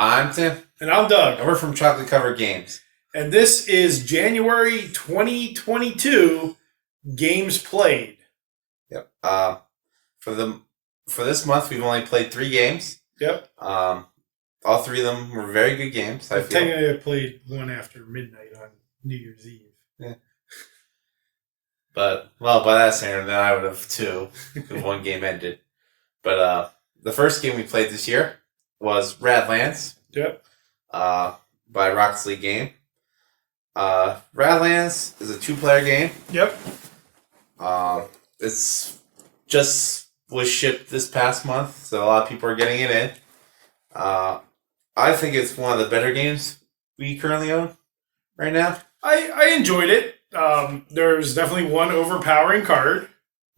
I'm Tim. And I'm Doug. And we're from Chocolate Covered Games. And this is January 2022 Games Played. Yep. For this month, we've only played 3 games. Yep. All 3 of them were very good games, I feel. Technically, I played one after midnight on New Year's Eve. Yeah. But, well, by that standard, then I would have 2 if one game ended. But the first game we played this year was Radlands. Yep. By Rockets League Game. Radlands is a 2-player game. Yep. It's just was shipped this past month, so a lot of people are getting it in. I think it's one of the better games we currently own right now. I enjoyed it. There's definitely one overpowering card.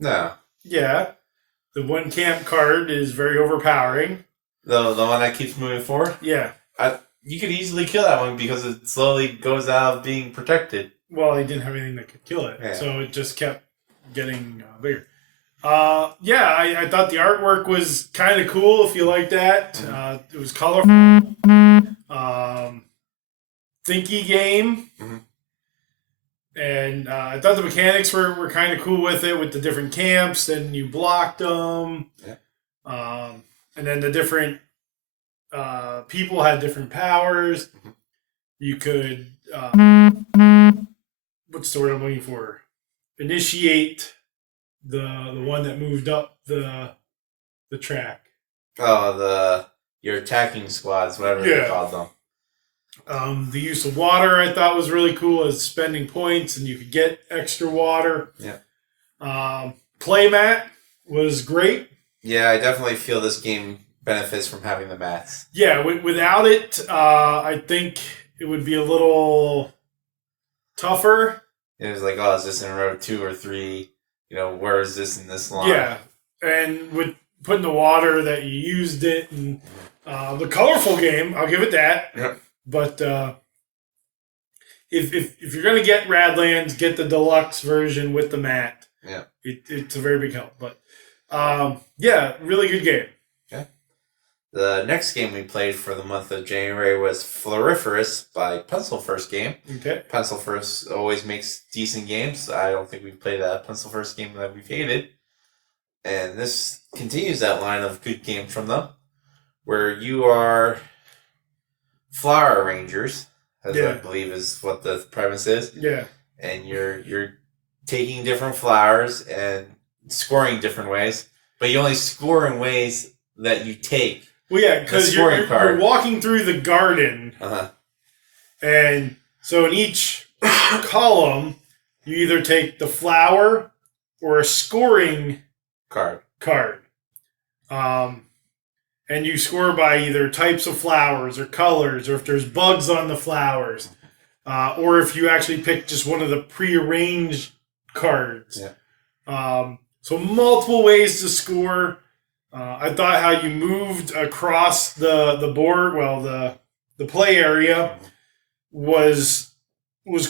No. Yeah. The one camp card is very overpowering. The one that keeps moving forward? Yeah. You could easily kill that one because it slowly goes out of being protected. Well, he didn't have anything that could kill it, yeah. So it just kept getting bigger. I thought the artwork was kind of cool if you like that. Mm-hmm. It was colorful. Thinky game. Mm-hmm. And I thought the mechanics were kind of cool with it, with the different camps. Then you blocked them. Yeah. And then the different people had different powers. Mm-hmm. You could, what's the word I'm looking for? Initiate the one that moved up the track. Oh, your attacking squads, whatever they called them. The use of water I thought was really cool as spending points, and you could get extra water. Yeah. Playmat was great. Yeah, I definitely feel this game benefits from having the mats. Yeah, without it, I think it would be a little tougher. It was like, oh, is this in row 2 or 3? You know, where is this in this line? Yeah, and with putting the water that you used it, and the colorful game, I'll give it that. Yep. But if you're gonna get Radlands, get the deluxe version with the mat. Yeah, it's a very big help. But really good game. Okay. The next game we played for the month of January was Floriferous by Pencil First Game. Okay. Pencil First always makes decent games. I don't think we've played a Pencil First game that we've hated. And this continues that line of good games from them, where you are flower arrangers, as I believe is what the premise is. Yeah. And you're taking different flowers and scoring different ways, but you only score in ways that you take. Well, yeah, because you're walking through the garden, and so in each column, you either take the flower or a scoring card. And you score by either types of flowers or colors, or if there's bugs on the flowers, or if you actually pick just one of the prearranged cards. Yeah. So multiple ways to score. I thought how you moved across the board, the play area, was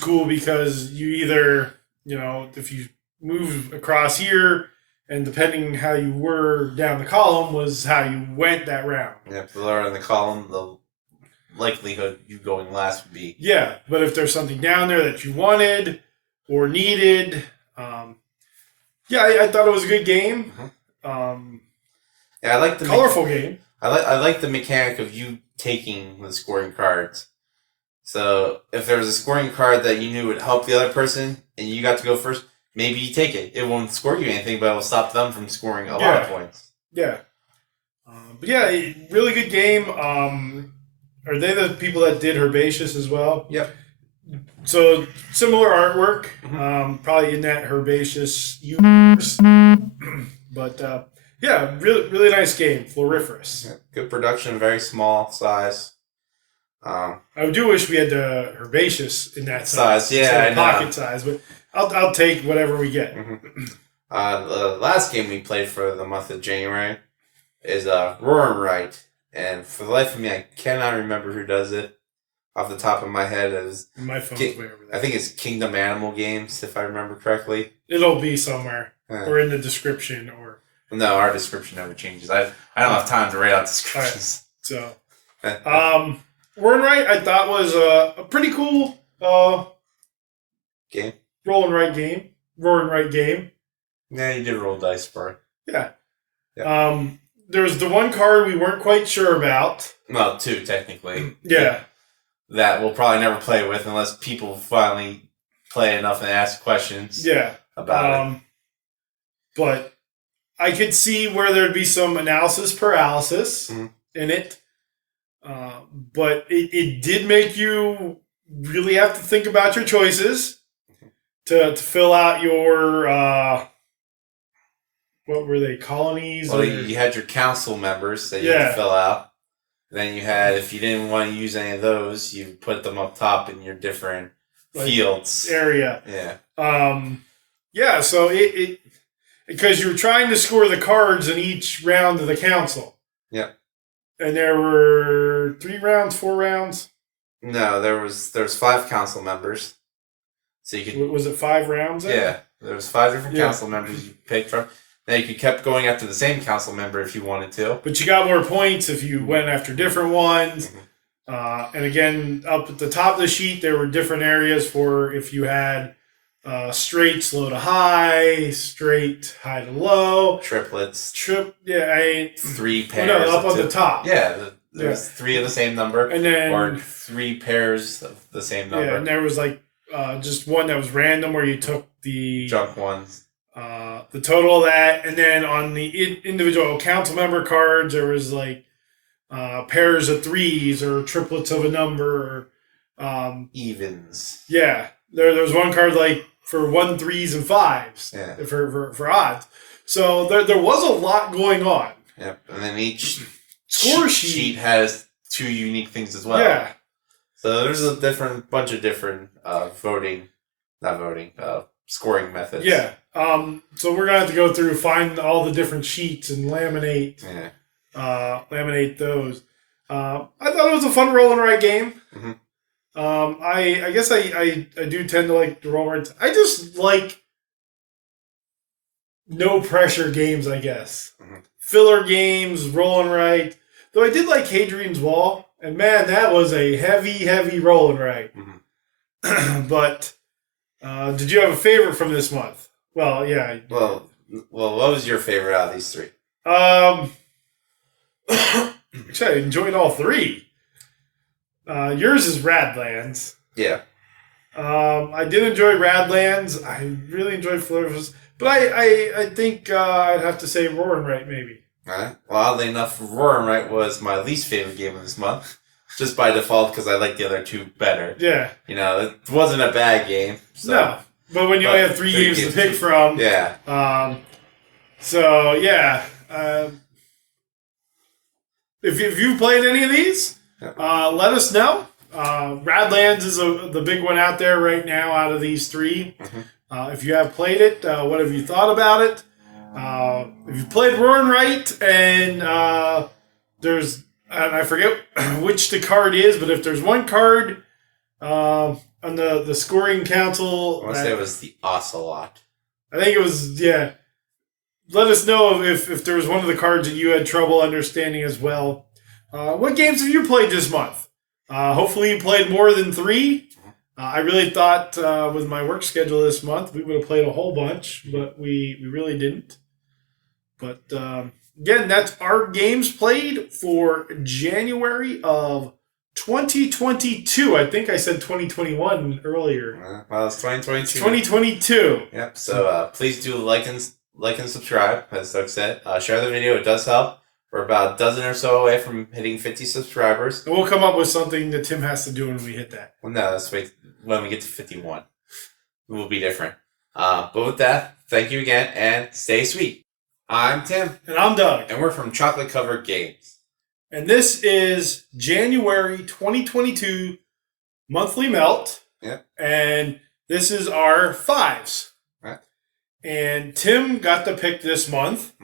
cool because you either, if you move across here, and depending how you were down the column was how you went that round. Yeah, the lower in the column, the likelihood you going last would be. Yeah, but if there's something down there that you wanted or needed, I thought it was a good game. Mm-hmm. I like the colorful game. I like the mechanic of you taking the scoring cards. So if there was a scoring card that you knew would help the other person and you got to go first, maybe you take it. It won't score you anything, but it will stop them from scoring a lot of points. Yeah. Really good game. Are they the people that did Herbaceous as well? Yep. So similar artwork, probably in that Herbaceous universe. But really, really nice game. Floriferous. Yeah, good production, very small size. I do wish we had the Herbaceous in that size. Yeah, pocket size, but I'll take whatever we get. Mm-hmm. The last game we played for the month of January is Roar and Write, and for the life of me, I cannot remember who does it off the top of my head. My phone's way over there. I think it's Kingdom Animal Games, if I remember correctly. It'll be somewhere, or in the description, or No, our description never changes. I don't have time to write out descriptions. Right. So, Roll and Write, I thought was a pretty cool Game. Roll and Write game. Roll and Write game. Yeah, you did roll dice for it. Yeah. There was the one card we weren't quite sure about. Well, 2 technically. Yeah. That we'll probably never play with unless people finally play enough and ask questions. Yeah. About it. But I could see where there'd be some analysis paralysis in it. But it did make you really have to think about your choices to fill out your what were they, colonies? Well, you had your council members that you had to fill out. Then you had, if you didn't want to use any of those, you put them up top in your different fields area. Yeah. So it because you were trying to score the cards in each round of the council. Yeah. And there were 3 rounds, 4 rounds. No, there was 5 council members. So you could. Was it 5 rounds? Yeah, there was 5 different council members you picked from. Then you could kept going after the same council member if you wanted to. But you got more points if you went after different ones. And again, up at the top of the sheet, there were different areas for if you had straight slow to high, straight high to low, Triplets. 3 pairs. No, up on the top. Yeah, there's 3 of the same number, and then or 3 pairs of the same number. Yeah, and there was like just one that was random where you took the junk ones. The total of that, and then on the individual council member cards, there was like pairs of 3s or triplets of a number, or evens. Yeah, there was one card like for 1 3s and 5s. Yeah. For odds. So there was a lot going on. Yep, and then each score sheet has 2 unique things as well. Yeah. So there's a bunch of different scoring methods. Yeah. So we're gonna have to go through, find all the different sheets and laminate those. I thought it was a fun roll and write game. I guess I do tend to like the roll and write. I just like no pressure games, I guess. Filler games, roll and write. Though I did like Hadrian's Wall, and man, that was a heavy roll and write. But did you have a favorite from this month? Well, yeah. Well, what was your favorite out of these 3? Actually, I enjoyed all 3. Yours is Radlands. Yeah. I did enjoy Radlands. I really enjoyed Floriferous. But I think I'd have to say Roar and Write, maybe. Alright. Well, oddly enough, Roar and Write was my least favorite game of this month. Just by default, because I like the other 2 better. Yeah. You know, it wasn't a bad game. So. No. But when you only have 3 games to pick from. Yeah. So, yeah. If you've played any of these, let us know. Radlands is the big one out there right now out of these 3. If you have played it, what have you thought about it? If you played Roar and Write, and I forget which the card is, but if there's one card on the scoring council, I want to say it was the Ocelot. I think it was, yeah. Let us know if there was one of the cards that you had trouble understanding as well. What games have you played this month? Hopefully you played more than 3. I really thought with my work schedule this month we would have played a whole bunch, but we really didn't. But again, that's our games played for January of 2022. I think I said 2021 earlier. Well, it's 2022. It's 2022. Yep. So please do like and subscribe, as Doug said. Share the video; it does help. We're about a dozen or so away from hitting 50 subscribers. And we'll come up with something that Tim has to do when we hit that. Well, no, let's wait when we get to 51. It will be different. But with that, thank you again, and stay sweet. I'm Tim. And I'm Doug. And we're from Chocolate Covered Games. And this is January 2022 Monthly Melt. Yep. And this is our 5s. Right. And Tim got to pick this month.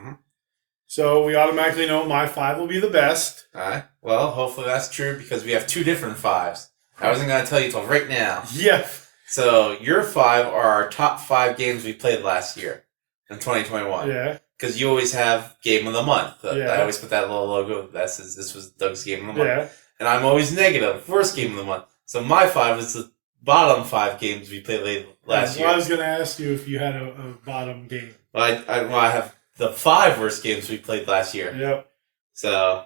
So we automatically know my 5 will be the best. All right. Well, hopefully that's true because we have 2 different 5s. I wasn't going to tell you until right now. Yeah. So your 5 are our top 5 games we played last year in 2021. Yeah. Because you always have Game of the Month. Yeah. I always put that little logo that says this was Doug's Game of the Month. Yeah. and I'm always negative. Worst game of the month. So my 5 is the bottom 5 games we played last year. Well, I was going to ask you if you had a bottom game. Well, I have the 5 worst games we played last year. Yep. So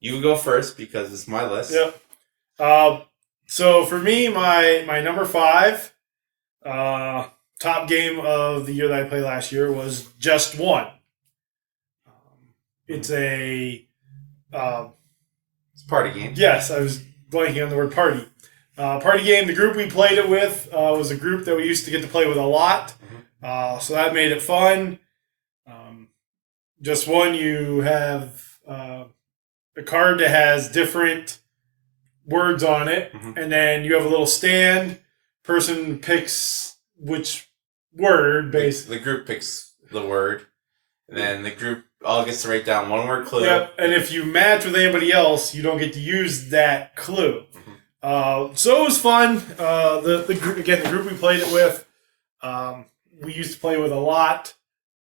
you go first because it's my list. Yep. So for me, my number 5 top game of the year that I played last year was Just One. It's a it's a party game. Yes, I was blanking on the word party. Party game. The group we played it with was a group that we used to get to play with a lot. So that made it fun. Just One, you have a card that has different words on it, and then you have a little stand. Person picks which word, basically. The group picks the word, and then the group all gets to write down one word clue. Yep, and if you match with anybody else, you don't get to use that clue. So it was fun. The group, again, the group we played it with, we used to play with a lot,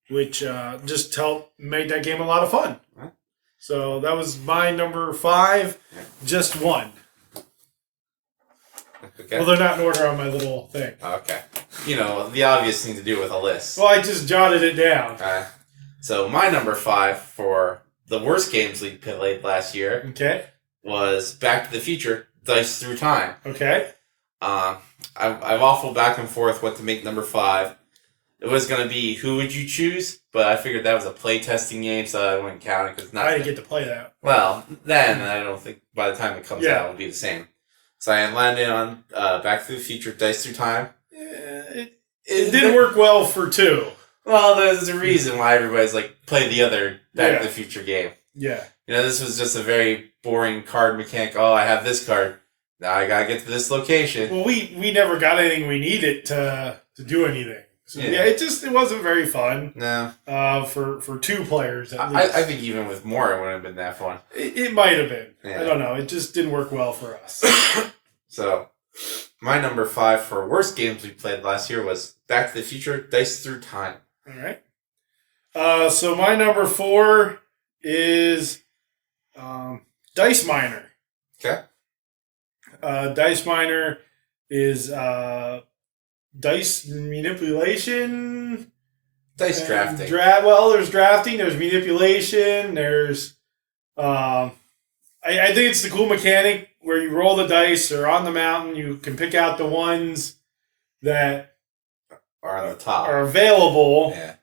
which just helped make that game a lot of fun. So that was my number 5, Just One. Okay. Well, they're not in order on my little thing. Okay. You know, the obvious thing to do with a list. Well, I just jotted it down. So my number 5 for the worst games we played last year was Back to the Future, Dice Through Time. Okay. I've waffled back and forth what to make number 5. It was going to be Who Would You Choose? But I figured that was a playtesting game, so I wouldn't count it. Cause I didn't get to play that. Well, then I don't think by the time it comes out, it'll be the same. So I landed on Back to the Future, Dice Through Time. It didn't work well for 2. Well, there's a reason why everybody's like, play the other Back to the Future game. Yeah. You know, this was just a very boring card mechanic. Oh, I have this card. Now I gotta get to this location. Well, we never got anything we needed to do anything. So it wasn't very fun. No. For 2 players at least. least. I think even with more, it wouldn't have been that fun. It might have been. Yeah. I don't know. It just didn't work well for us. So, my number 5 for worst games we played last year was Back to the Future, Dice Through Time. All right. So my number 4 is Dice Miner. Okay. Dice Miner is dice manipulation. Dice drafting. There's drafting, there's manipulation, there's I think it's the cool mechanic where you roll the dice or on the mountain, you can pick out the ones that are on the top. Are available. Yeah.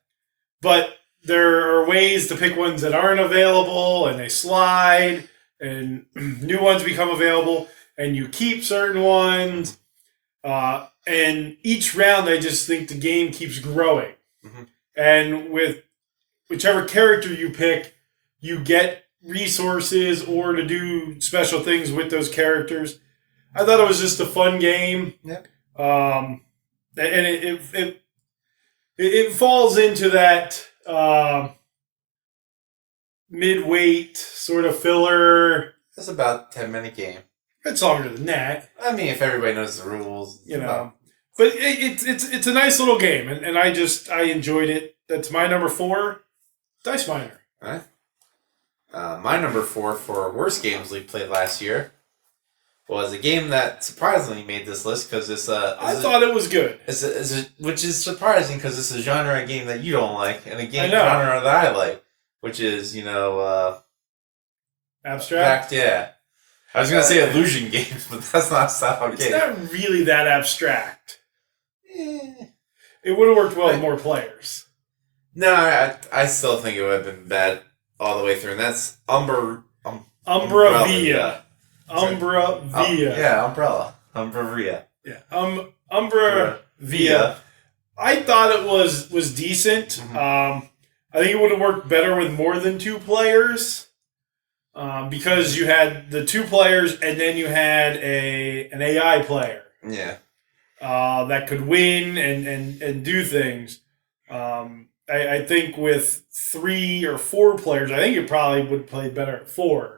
But there are ways to pick ones that aren't available and they slide and new ones become available and you keep certain ones. And each round, I just think the game keeps growing. And with whichever character you pick, you get resources or to do special things with those characters. I thought it was just a fun game. Yep. And it falls into that mid-weight sort of filler. It's about a 10-minute game. It's longer than that. I mean, if everybody knows the rules, you know. But it's a nice little game, and I enjoyed it. That's my number 4, Dice Miner. All right. My number 4 for worst games we played last year was a game that surprisingly made this list because it's I thought it was good. Which is surprising because it's a genre of game that you don't like and a game genre that I like, which is abstract. Yeah. I was gonna say illusion games, but that's not style game. It's not really that abstract. It would have worked well with more players. No, I still think it would have been bad all the way through, and that's Umbra Via. Umbrella. Yeah. Umbra Via. I thought it was decent. I think it would have worked better with more than 2 players. Because you had the 2 players and then you had an AI player. Yeah. That could win and do things. I think with 3 or 4 players, I think it probably would play better at 4.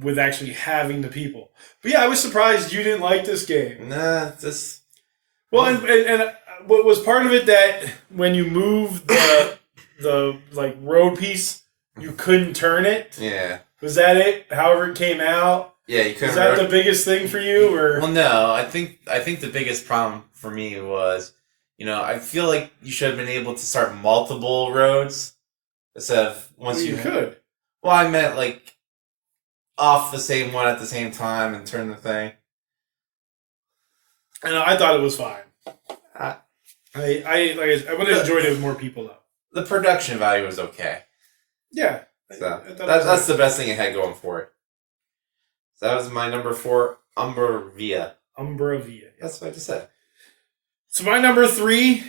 With actually having the people. But yeah, I was surprised you didn't like this game. Nah, this... Well, and what was part of it that when you moved the road piece, you couldn't turn it. Yeah. Was that it? However it came out? Yeah, you couldn't. Was that the biggest thing for you? Or well, no. I think the biggest problem for me was, I feel like you should have been able to start multiple roads instead of once you could. Well, I meant like off the same one at the same time and turn the thing. And I thought it was fine. I would have enjoyed it with more people though. The production value was okay. Yeah. So that's the best thing it had going for it. So that was my number 4, Umbravia. Umbravia. That's what I just said. So my number 3,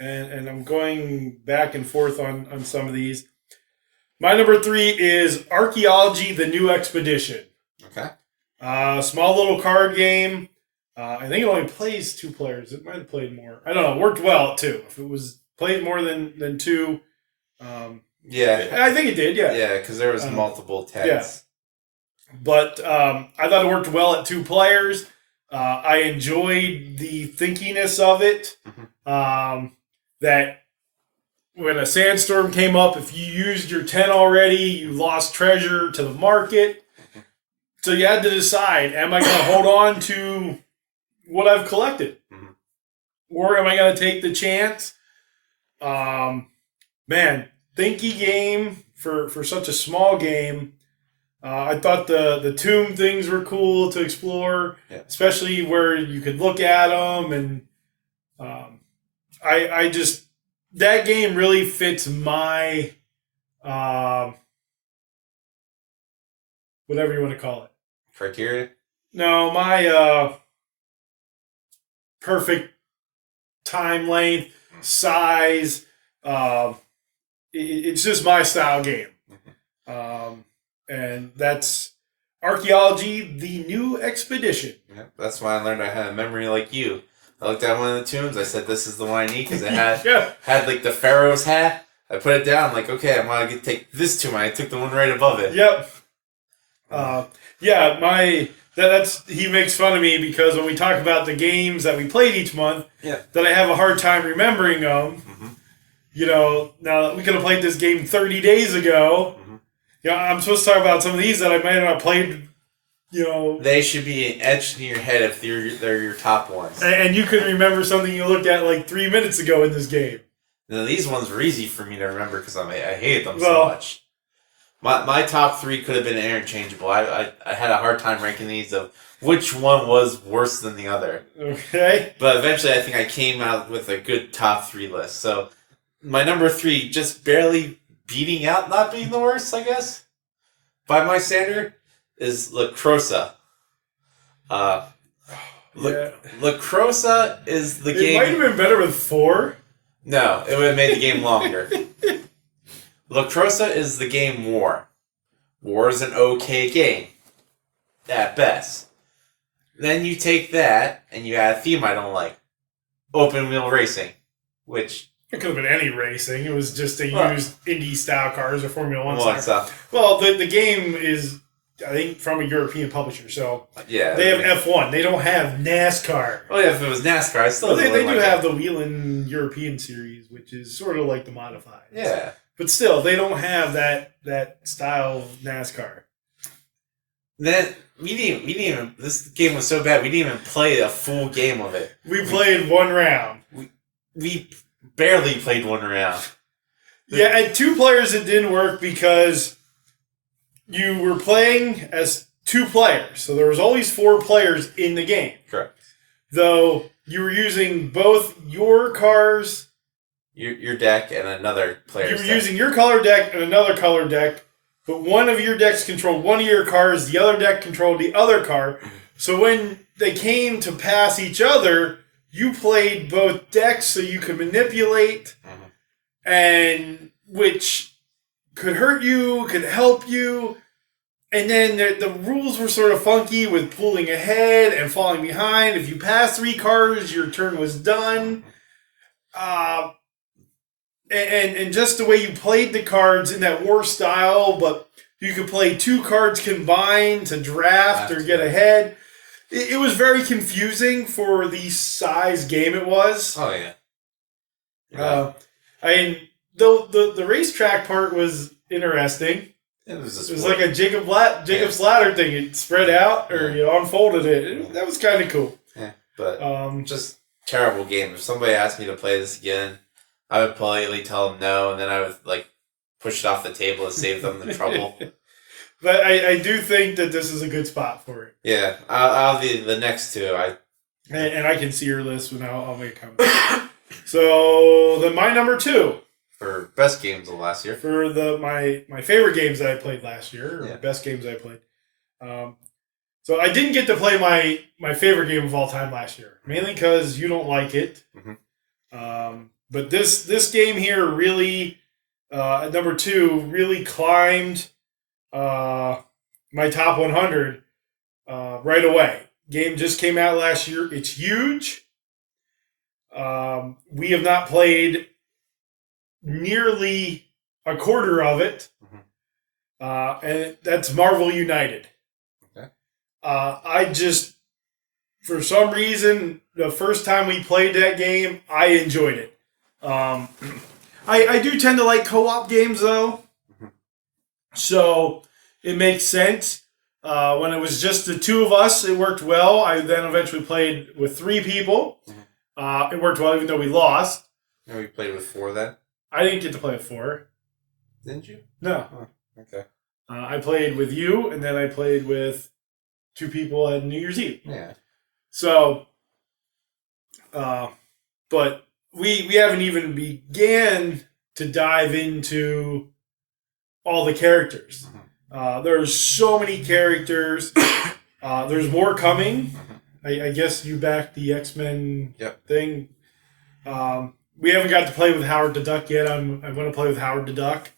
and I'm going back and forth on some of these. My number 3 is Archaeology: The New Expedition. Okay. Small little card game. I think it only plays 2 players. It might have played more. I don't know. It worked well at 2. If it was played more than 2, yeah, I think it did. Yeah. Yeah, because there was multiple tags. Yeah. But I thought it worked well at 2 players. I enjoyed the thinkiness of it. Mm-hmm. That when a sandstorm came up, if you used your 10 already, you lost treasure to the market. Mm-hmm. So you had to decide, am I going to hold on to what I've collected? Mm-hmm. Or am I going to take the chance? Man, thinky game for such a small game. I thought the tomb things were cool to explore, especially where you could look at them. And I just, that game really fits my, whatever you want to call it. Criteria? No, my perfect time length, size. It's just my style game. And that's Archaeology: The New Expedition. Yeah, that's why I learned I had a memory like you. I looked at one of the tombs. I said, "This is the one I need," because it had had like the pharaoh's hat. I put it down. Like, okay, I'm gonna take this tomb. I took the one right above it. Yep. That's he makes fun of me because when we talk about the games that we played each month, that I have a hard time remembering them. Mm-hmm. Now we could have played this game 30 days ago. I'm supposed to talk about some of these that I might have not played, They should be etched in your head if they're your top ones. And you can remember something you looked at like 3 minutes ago in this game. Now, these ones were easy for me to remember because I hated them so much. My top 3 could have been interchangeable. I had a hard time ranking these of which one was worse than the other. Okay. But eventually I think I came out with a good top 3 list. So my number 3, just barely beating out not being the worst, I guess, by my standard, is La Crosa. La Crosa is the game... It might have been better with 4. No, it would have made the game longer. La Crosa is the game War. War is an okay game, at best. Then you take that, and you add a theme I don't like. Open wheel racing, which... It could have been any racing. It was just they used Indy-style cars or Formula 1 style. Well, the game is, I think, from a European publisher, so yeah, they have F1. They don't have NASCAR. Oh yeah, if it was NASCAR, I still. Well, they do have the Whelen European Series, which is sort of like the modified. Yeah, but still, they don't have that style of NASCAR. Then we didn't even. This game was so bad. We didn't even play a full game of it. We played one round. We barely played one round. Yeah, at 2 players it didn't work because you were playing as 2 players. So there was always 4 players in the game. Correct. Though you were using both your cars... Your deck and another player's deck. You were using your color deck and another color deck, but one of your decks controlled one of your cars, the other deck controlled the other car. So when they came to pass each other... You played both decks so you could manipulate, and which could hurt you, could help you. And then the rules were sort of funky with pulling ahead and falling behind. If you passed 3 cards, your turn was done. And just the way you played the cards in that war style, but you could play 2 cards combined to draft or get ahead. It was very confusing for the size game it was. Oh, yeah. Though the racetrack part was interesting. It was like a Jacob's ladder thing. It spread out, or you unfolded it. That was kind of cool. Yeah, but just terrible game. If somebody asked me to play this again, I would politely tell them no, and then I would like push it off the table to save them the trouble. But I do think that this is a good spot for it. Yeah, I'll be the next two. And I can see your list, and I'll make a comment. So then my number 2. For best games of last year. For my favorite games that I played last year, or best games I played. So I didn't get to play my favorite game of all time last year, mainly because you don't like it. Mm-hmm. But this game here really, at number 2, really climbed my top 100 right away. Game just came out last year. It's huge. We have not played nearly a quarter of it, and that's Marvel United. Okay. I just, for some reason, the first time we played that game, I enjoyed it. I do tend to like co-op games, though, so it makes sense. When it was just the 2 of us, it worked well. I then eventually played with 3 people. It worked well, even though we lost. And we played with 4 then? I didn't get to play with 4. Didn't you? No. Oh, okay. I played with you, and then I played with 2 people at New Year's Eve. Yeah. So, but we haven't even began to dive into all the characters. There's so many characters. There's more coming. I guess you backed the X-Men thing. We haven't got to play with Howard the Duck yet. I'm going to play with Howard the Duck.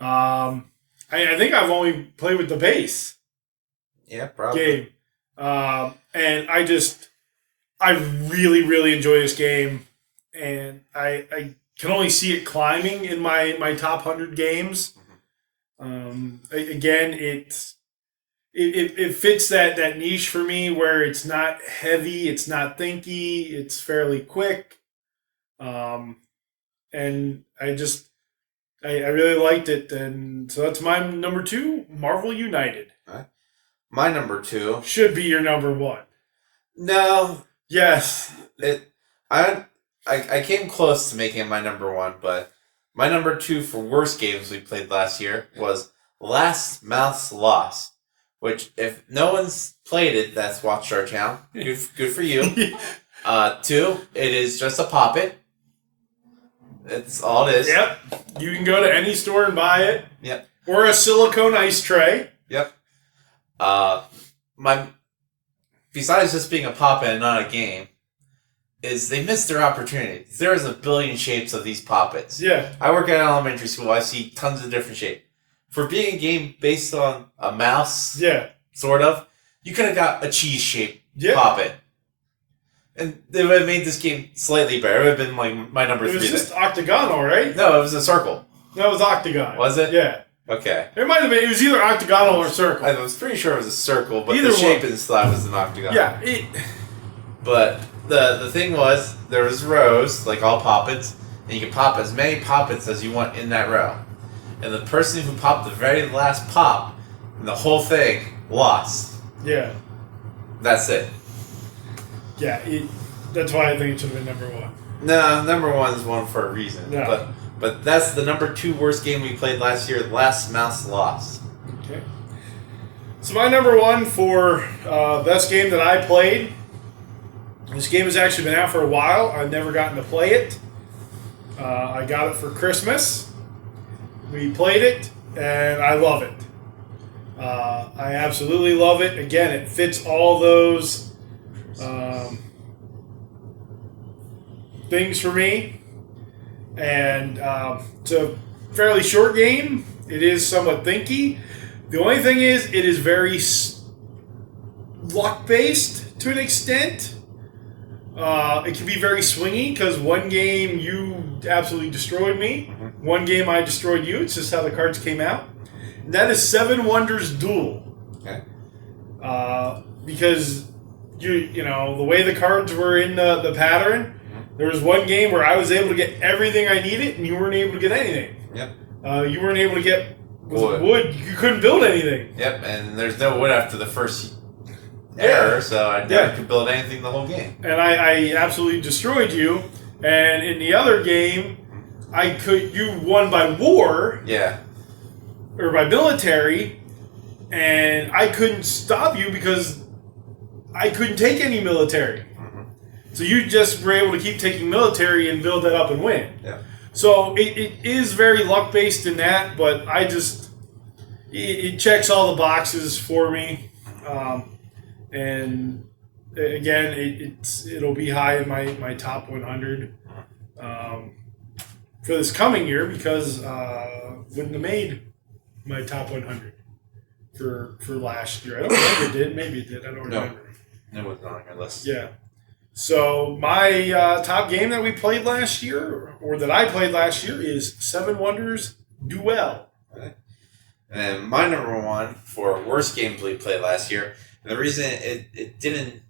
I think I've only played with the base. Yeah, probably. Game. And I really, really enjoy this game. And I can only see it climbing in my top 100 games. Again, it fits that niche for me where it's not heavy, it's not thinky, it's fairly quick. And I really liked it, and so that's my number 2, Marvel United. Right. My number 2 should be your number 1. No. Yes. I came close to making it my number 1, but my number 2 for worst games we played last year was Last Mouse Lost, which if no one's played it, that's watched our channel. Good for you. 2, it is just a pop-it. It's all it is. Yep. You can go to any store and buy it. Yep. Or a silicone ice tray. Yep. Besides just being a pop-it and not a game, is they missed their opportunity. There is a billion shapes of these pop-its. Yeah. I work at elementary school. I see tons of different shapes. For being a game based on a mouse, sort of, you could have got a cheese shape pop-it. And they would have made this game slightly better. It would have been like my number 3. It was just octagonal, right? No, it was a circle. No, it was octagon. Was it? Yeah. Okay. It might have been. It was either octagonal or circle. I was pretty sure it was a circle, but Either the shape one. inside was an octagon. Yeah. But the thing was, there was rows, like all poppets, and you could pop as many poppets as you want in that row. And the person who popped the very last pop in the whole thing lost. Yeah. That's it. Yeah, that's why I think it should have been number 1. No, number 1 is one for a reason. No. But that's the number 2 worst game we played last year, Last Mouse Lost. Okay. So my number 1 for best game that I played, this game has actually been out for a while. I've never gotten to play it. I got it for Christmas. We played it, and I love it. I absolutely love it. Again, it fits all those things for me. And it's a fairly short game. It is somewhat thinky. The only thing is, it is very luck-based to an extent. It can be very swingy because one game you absolutely destroyed me. Mm-hmm. One game I destroyed you. It's just how the cards came out. And that is Seven Wonders Duel. Okay. Because you know the way the cards were in the pattern. There was one game where I was able to get everything I needed, and you weren't able to get anything. Yep. You weren't able to get wood. You couldn't build anything. Yep, and there's no wood after the first error, so I never could build anything the whole game. And I absolutely destroyed you. And in the other game, you won by war. Yeah. Or by military, and I couldn't stop you because I couldn't take any military. Mm-hmm. So you just were able to keep taking military and build that up and win. Yeah. So it is very luck based in that, but it checks all the boxes for me, and again it'll be high in my top 100 for this coming year because wouldn't have made my top 100 for last year. I don't think it did. Maybe it did. I don't remember. It was not on your list. Yeah. So my top game that we played last year, or that I played last year, is Seven Wonders Duel. Okay. And my number one for worst games we played last year, and the reason it didn't,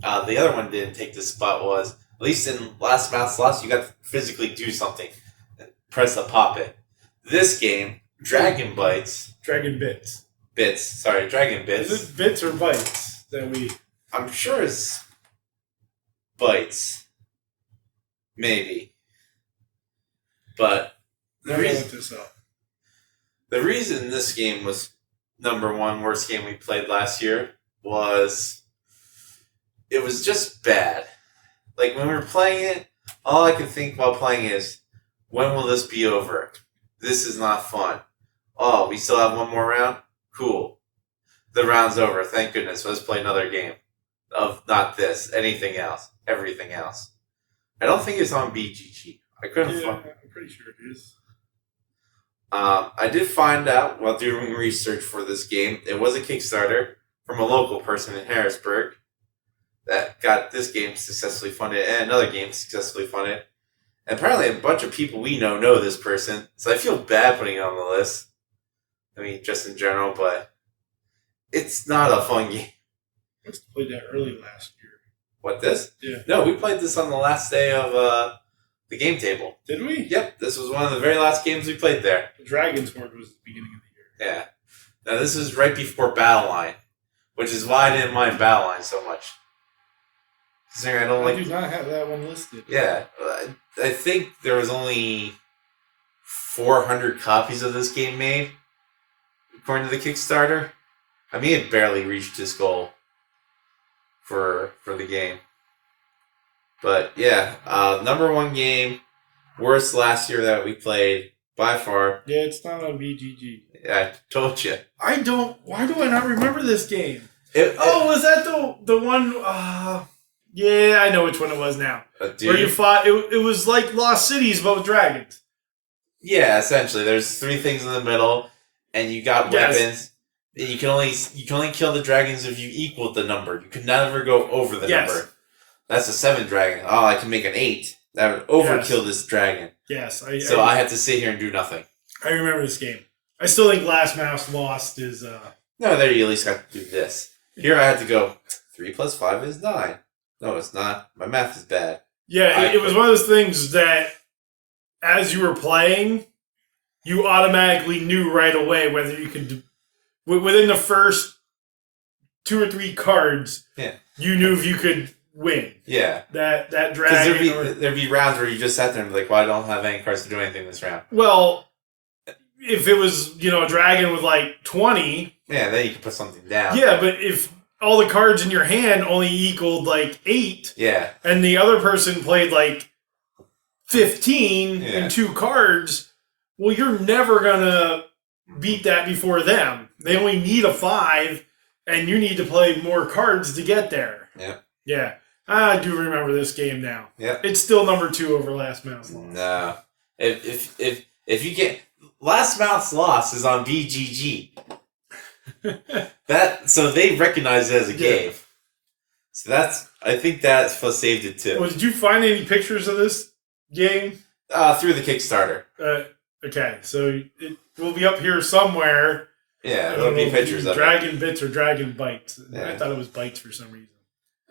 the other one didn't take this spot was, at least in Last Mouth's Lost, you got to physically do something. Press a pop it. This game, Dragon Bits. Dragon Bits. Is it bits or bites that we... I'm sure it's bites. Maybe. But the reason this game was number one worst game we played last year was it was just bad. Like when we were playing it, all I could think while playing is, when will this be over? This is not fun. Oh, we still have one more round? Cool. The round's over. Thank goodness. Let's play another game. Of not this, anything else, everything else. I don't think it's on BGG. I couldn't find. I'm pretty sure it is. I did find out while doing research for this game, it was a Kickstarter from a local person in Harrisburg that got this game successfully funded and another game successfully funded. And apparently a bunch of people we know this person, so I feel bad putting it on the list. I mean, just in general, but it's not a fun game. I must have played that early last year. What, this? Yeah. No, we played this on the last day of the game table. Did we? Yep, this was one of the very last games we played there. The Dragon's Horde was the beginning of the year. Yeah. Now, this is right before Battle Line, which is why I didn't mind Battle Line so much. Considering I do not have that one listed. Yeah. I think there was only 400 copies of this game made, according to the Kickstarter. I mean, it barely reached its goal for the game. But yeah, number one game, worst last year that we played by far. Yeah, it's not on BGG. Yeah, I told you. Why do I not remember this game? Was that the one? Yeah, I know which one it was now. Where you fought, it was like Lost Cities, but with dragons. Yeah, essentially. There's three things in the middle, and you got weapons. And you can only kill the dragons if you equaled the number. You could never go over the number. That's a 7 dragon. Oh, I can make an 8. That would overkill this dragon. Yes. I had to sit here and do nothing. I remember this game. I still think Last Mouse Lost is... No, there you at least have to do this. Here I had to go, 3 plus 5 is 9. No, it's not. My math is bad. Yeah, it was one of those things that as you were playing, you automatically knew right away whether you could... Within the first 2 or 3 cards, you knew if you could win. Yeah. That dragon... Because there'd be rounds where you just sat there and be like, well, I don't have any cards to do anything this round. Well, if it was, a dragon with like 20... Yeah, then you could put something down. Yeah, but if all the cards in your hand only equaled like 8... Yeah. And the other person played like 15 and 2 cards, well, you're never going to beat that before them. They only need a 5, and you need to play more cards to get there. Yeah. Yeah. I do remember this game now. Yeah. It's still number 2 over Last Mouse Lost. No. If you get... Last Mouse Lost is on BGG. So they recognize it as a game. So I think that's what saved it too. Well, did you find any pictures of this game? Through the Kickstarter. Okay, so it will be up here somewhere. Yeah, there'll be pictures of Dragon Bits or Dragon Bites. Yeah. I thought it was Bites for some reason.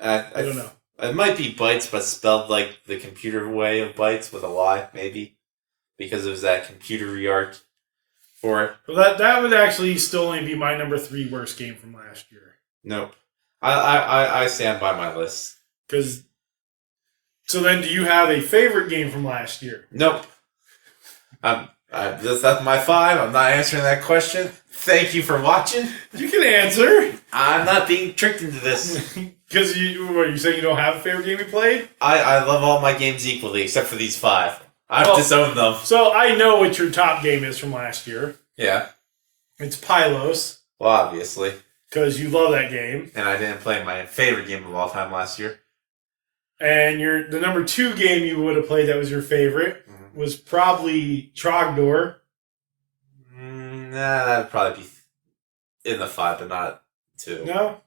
I don't know. It might be Bites, but spelled like the computer way of Bites with a Y, maybe. Because it was that computery art for it. Well, that would actually still only be my number 3 worst game from last year. Nope. I stand by my list. So then, do you have a favorite game from last year? Nope. That's my 5. I'm not answering that question. Thank you for watching. You can answer. I'm not being tricked into this. Because you saying you don't have a favorite game you played? I love all my games equally, except for these 5. I've disowned them. So I know what your top game is from last year. Yeah. It's Pylos. Well, obviously. Because you love that game. And I didn't play my favorite game of all time last year. And the number 2 game you would have played that was your favorite was probably Trogdor. Nah, that'd probably be in the 5, but not 2. No?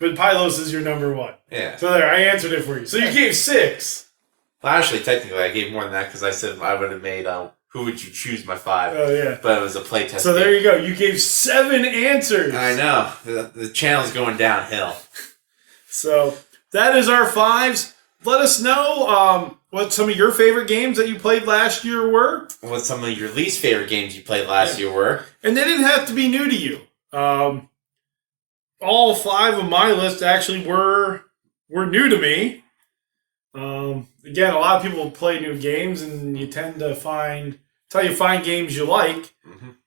But Pylos is your number 1. Yeah. So there, I answered it for you. So you gave 6. Well, actually, technically, I gave more than that because I said I would have made Who Would You Choose my 5. Oh, yeah. But it was a playtest. So there you go. You gave 7 answers. I know. The channel's going downhill. So that is our 5s. Let us know what some of your favorite games that you played last year were. What some of your least favorite games you played last year were. And they didn't have to be new to you. All 5 of my list actually were new to me. Again, a lot of people play new games, and you tend to find games you like.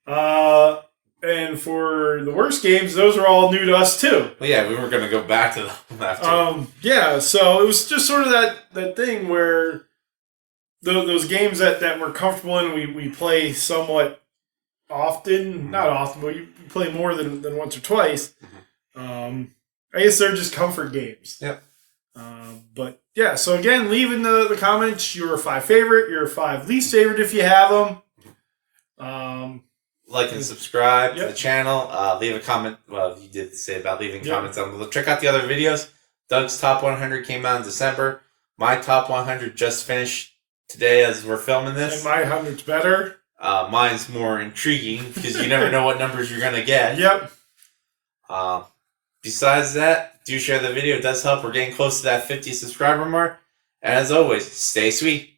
Mm-hmm. And for the worst games, those are all new to us too. Well, yeah, we were going to go back to them after. Yeah, so it was just sort of that thing where those games that we're comfortable in, we play somewhat often. Mm-hmm. Not often, but you play more than once or twice. Mm-hmm. I guess they're just comfort games. Yep. But yeah, so again, leave in the comments your 5 favorite, your 5 least favorite if you have them. Like and subscribe to the channel. Leave a comment. Well, you did say about leaving comments down below. Check out the other videos. Doug's Top 100 came out in December. My Top 100 just finished today as we're filming this. And my 100's better. Mine's more intriguing because you never know what numbers you're going to get. Yep. Besides that, do share the video. It does help. We're getting close to that 50 subscriber mark. And as always, stay sweet.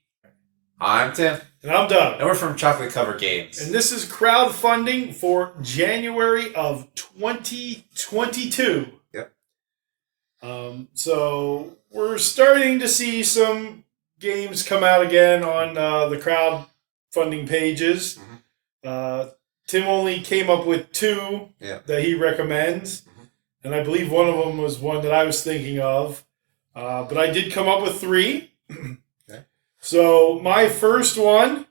I'm Tim. And I'm Doug. And we're from Chocolate Cover Games. And this is crowdfunding for January of 2022. Yep. So we're starting to see some games come out again on the crowdfunding pages. Mm-hmm. Tim only came up with 2 that he recommends. And I believe one of them was one that I was thinking of. But I did come up with 3. Okay. So my first one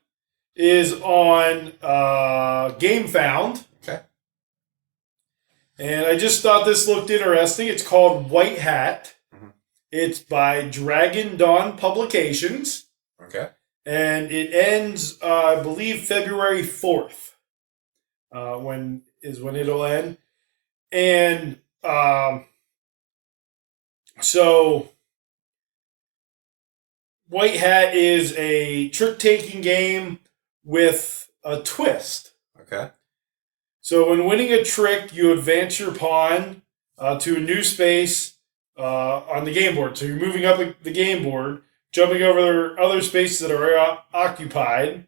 is on GameFound. Okay. And I just thought this looked interesting. It's called White Hat. Mm-hmm. It's by Dragon Dawn Publications. Okay. And it ends, I believe, February 4th. When it'll end. And so White Hat is a trick-taking game with a twist. Okay. So when winning a trick, you advance your pawn to a new space on the game board. So you're moving up the game board, jumping over other spaces that are occupied.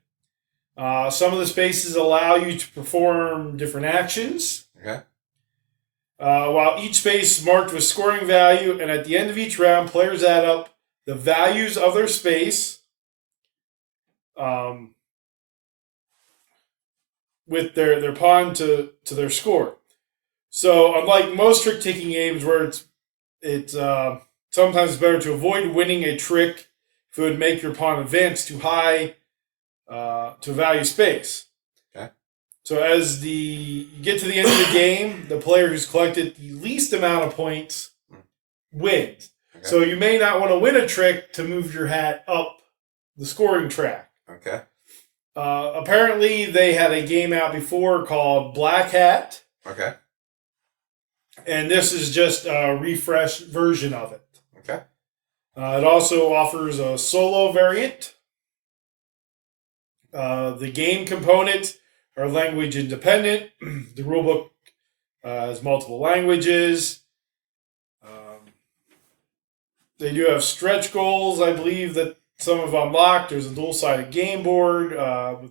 Some of the spaces allow you to perform different actions. Okay. While each space is marked with scoring value, and at the end of each round, players add up the values of their space with their pawn to their score. So unlike most trick-taking games where it's sometimes better to avoid winning a trick if it would make your pawn advance too high to value space. Okay. So as you get to the end of the game, the player who's collected the least amount of points wins. Okay. So you may not want to win a trick to move your hat up the scoring track. Okay. Apparently, they had a game out before called Black Hat. Okay. And this is just a refreshed version of it. Okay. It also offers a solo variant. The game components are language independent. The rulebook has multiple languages. They do have stretch goals, I believe, that some have unlocked. There's a dual-sided game board with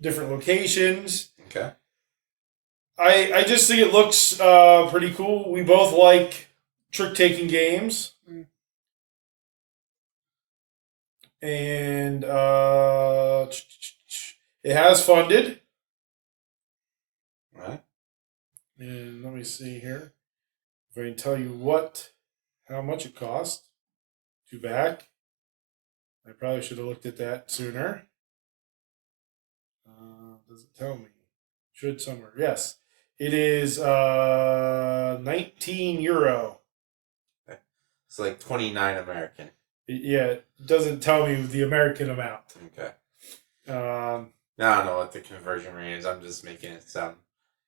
different locations. Okay. I just think it looks pretty cool. We both like trick-taking games. And it has funded. All right. And let me see here. If I can tell you how much it cost to back. I probably should have looked at that sooner. Does it tell me? Should somewhere. Yes. It is €19. Okay. It's like 29 American. Yeah, it doesn't tell me the American amount. Okay. Um, I don't know what the conversion rate is. I'm just making it sound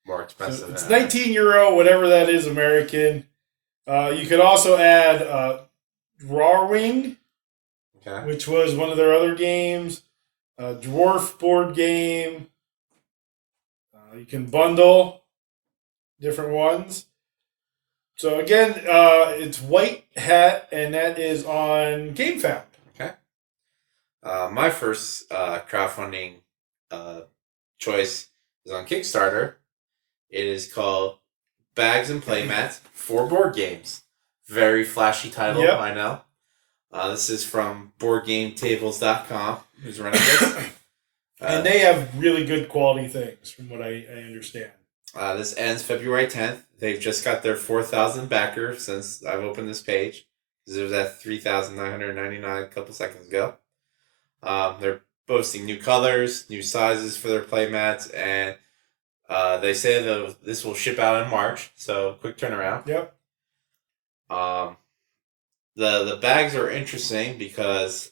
more expensive. So it's €19, whatever that is American. You could also add Drawing, Okay. which was one of their other games. Dwarf board game. You can bundle different ones. So again, it's White Hat, and that is on GameFound. Okay. My first crowdfunding choice is on Kickstarter. It is called Bags and Playmats for Board Games. Very flashy title, Yep. I know. This is from BoardGameTables.com, who's running this. And they have really good quality things, from what I understand. This ends February 10th. They've just got their 4,000 backer since I've opened this page. It was at 3,999 a couple seconds ago. They're boasting new colors, new sizes for their playmats, and they say that this will ship out in March, so quick turnaround. Yep. The bags are interesting because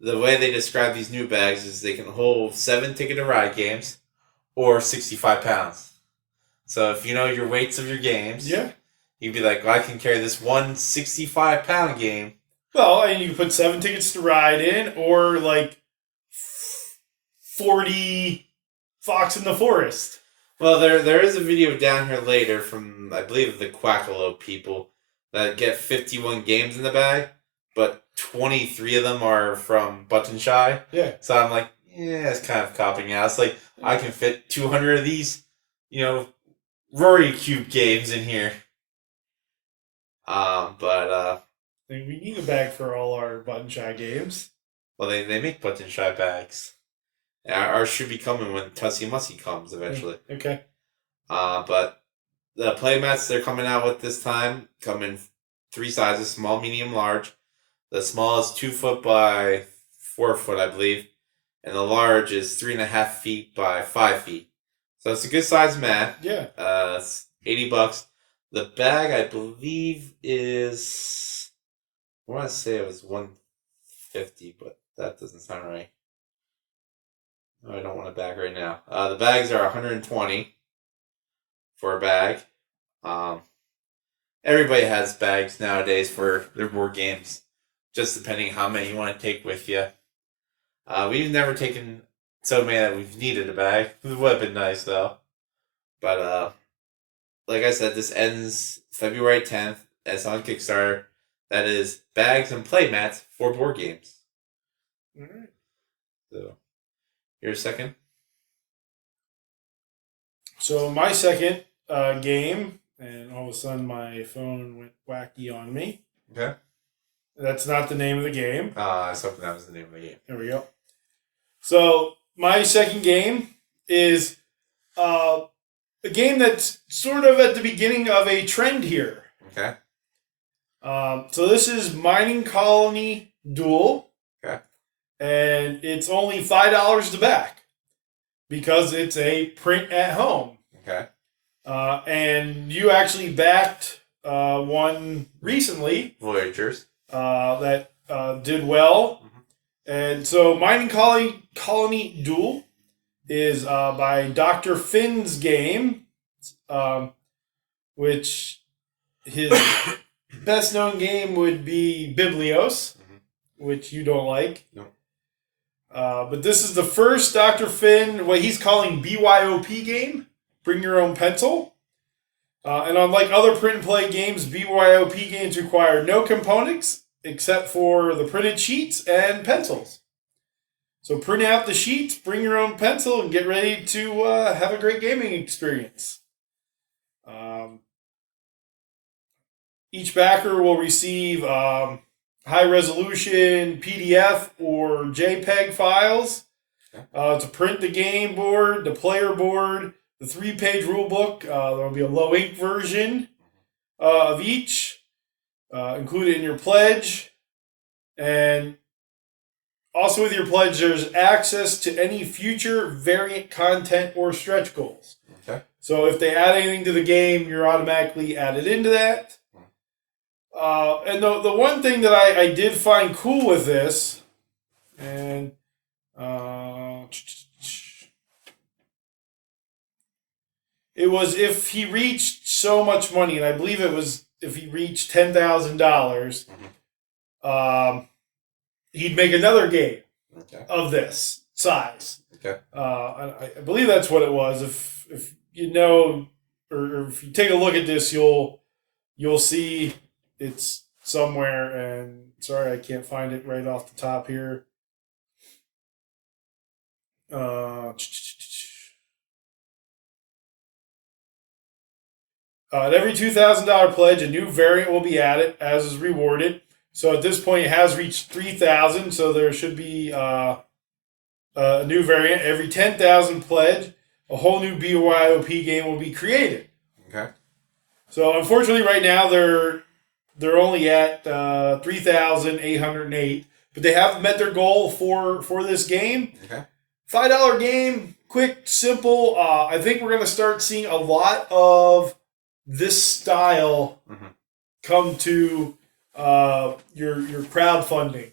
the way they describe these new bags is they can hold 7 Ticket to Ride games or 65 pounds. So if you know your weights of your games, Yeah. you'd be like, well, I can carry this 165-pound game. Well, and you put 7 Tickets to Ride in, or like 40 Fox in the Forest. Well, there is a video down here later from, I believe, the Quackalope people that get 51 games in the bag, but 23 of them are from Button Shy. Yeah. So I'm like, yeah, it's kind of copping out. It's like, I can fit 200 of these, Rory Cube games in here. But we need a bag for all our Button Shy games. Well, they make Button Shy bags. Ours should be coming when Tussie Mussy comes eventually. Okay. But the playmats they're coming out with this time come in 3 sizes: small, medium, large. The small is 2 foot by 4 foot, I believe, and the large is 3.5 feet by 5 feet. So it's a good size mat. Yeah. It's $80. The bag, I believe, is, I want to say it was $150, but that doesn't sound right. No, I don't want a bag right now. The bags are $120 for a bag. Everybody has bags nowadays for their board games, just depending how many you want to take with you. We've never taken so many that we've needed a bag. It would have been nice though. But like I said, this ends February 10th. It's on Kickstarter. That is Bags and Playmats for Board Games. All right. So, your second? So my second game, and all of a sudden my phone went wacky on me. Okay. That's not the name of the game. I was hoping that was the name of the game. There we go. So my second game is a game that's sort of at the beginning of a trend here. Okay. So this is Mining Colony Duel. Okay. And it's only $5 to back because it's a print at home. Okay. And you actually backed one recently. Voyagers. That did well. Mm-hmm. And so Mining Colony Duel is by Dr. Finn's game, which his best known game would be Biblios, which you don't like. No. But this is the first Dr. Finn, what he's calling BYOP game, Bring Your Own Pencil. And unlike other print and play games, BYOP games require no components except for the printed sheets and pencils. So print out the sheets, bring your own pencil, and get ready to have a great gaming experience. Each backer will receive high-resolution PDF or JPEG files to print the game board, the player board, the 3-page rule book. There will be a low-ink version of each, included in your pledge. And also with your pledge, there's access to any future variant content or stretch goals. Okay. So if they add anything to the game, you're automatically added into that. And the one thing that I did find cool with this, and it was if he reached so much money, and I believe it was if he reached $10,000, he'd make another game of this size. Okay. I believe that's what it was. If you know, or if you take a look at this, you'll see it's somewhere. And sorry, I can't find it right off the top here. At every $2,000 pledge, a new variant will be added, as is rewarded. So at this point, it has reached 3,000. So there should be a new variant. Every 10,000 pledge, a whole new BYOP game will be created. Okay. So unfortunately, right now they're only at 3,808, but they have met their goal for this game. Okay. $5 game, quick, simple. I think we're gonna start seeing a lot of this style come to your crowdfunding,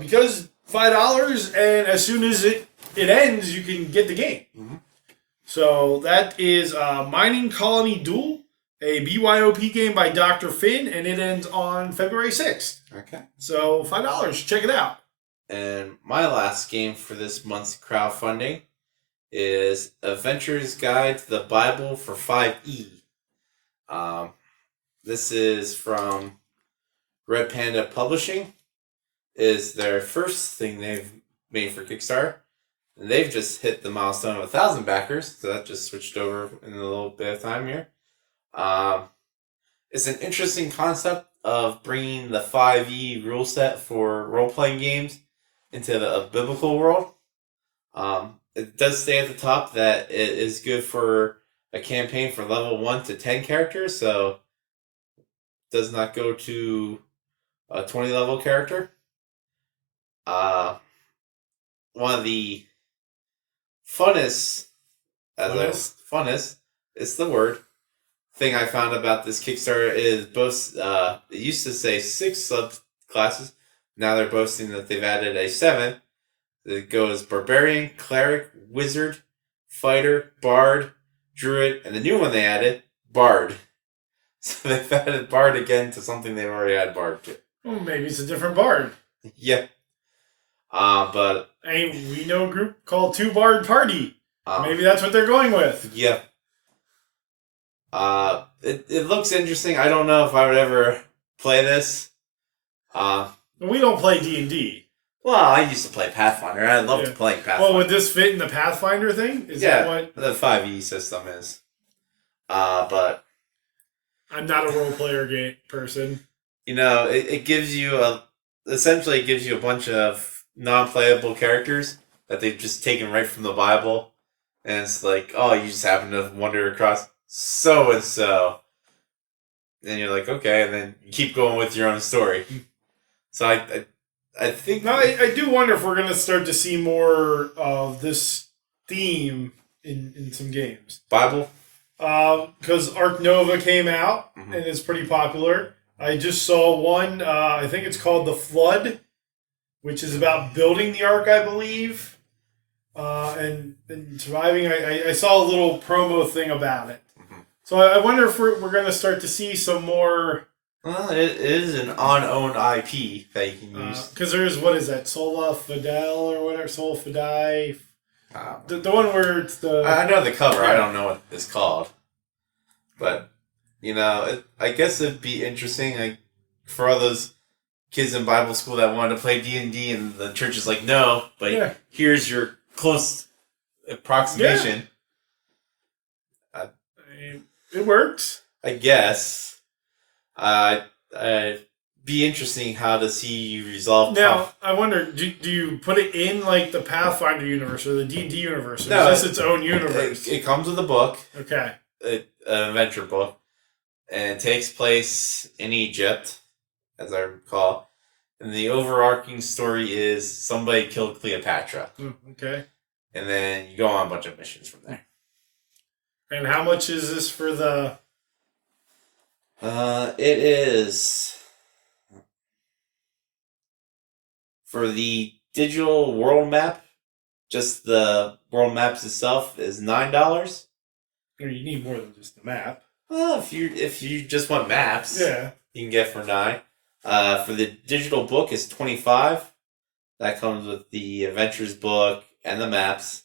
because $5, and as soon as it ends, you can get the game. So that is Mining Colony Duel, a BYOP game by Dr. Finn, and it ends on February 6th. Okay. So $5, check it out. And my last game for this month's crowdfunding is Adventurer's Guide to the Bible for 5e. This is from Red Panda Publishing. Is their first thing they've made for Kickstarter. And they've just hit the milestone of 1,000 backers, so that just switched over in a little bit of time here. It's an interesting concept of bringing the 5e rule set for role-playing games into a biblical world. It does say at the top that it is good for a campaign for level 1 to 10 characters, so it does not go to a 20 level character. One of the funnest, funnest, it's the word, thing I found about this Kickstarter is both, it used to say 6 subclasses, now they're boasting that they've added a 7th. It goes Barbarian, Cleric, Wizard, Fighter, Bard, Druid, and the new one they added, Bard. So they've added Bard again to something they've already had Bard to. Well, maybe it's a different Bard. Yeah. But... we know a group called Two Bard Party. Maybe that's what they're going with. Yeah. It looks interesting. I don't know if I would ever play this. We don't play D&D. Well, I used to play Pathfinder. I loved playing Pathfinder. Well, would this fit in the Pathfinder thing? Is that what the 5e system is? But I'm not a role player game person. You know, it gives you essentially it gives you a bunch of non-playable characters that they've just taken right from the Bible, and it's like, oh, you just happen to wander across so and so, and you're like, okay, and then you keep going with your own story. So I think... No, I do wonder if we're going to start to see more of this theme in some games. Bible? Because Ark Nova came out, and it's pretty popular. I just saw one, I think it's called The Flood, which is about building the Ark, I believe, and surviving. I saw a little promo thing about it. So I wonder if we're going to start to see some more... Well, it is an on-owned IP that you can use. Because there's, what is that, Sola Fidel or whatever, Sola Fidei? The one where it's the... I know the cover, I don't know what it's called. But, you know, I guess it'd be interesting for all those kids in Bible school that wanted to play D&D, and the church is like, no, but here's your close approximation. It works. I guess. Be interesting how to see you resolve. Now, I wonder, do you put it in like the Pathfinder universe or the D&D universe? Or No, is this its own universe? It comes with a book. Okay. An adventure book. And it takes place in Egypt, as I recall. And the overarching story is somebody killed Cleopatra. Okay. And then you go on a bunch of missions from there. And how much is this for the... It is... For the digital world map, just the world maps itself is $9. You need more than just the map. Well, if you just want maps, yeah, you can get for $9. For the digital book is $25. That comes with the adventures book and the maps.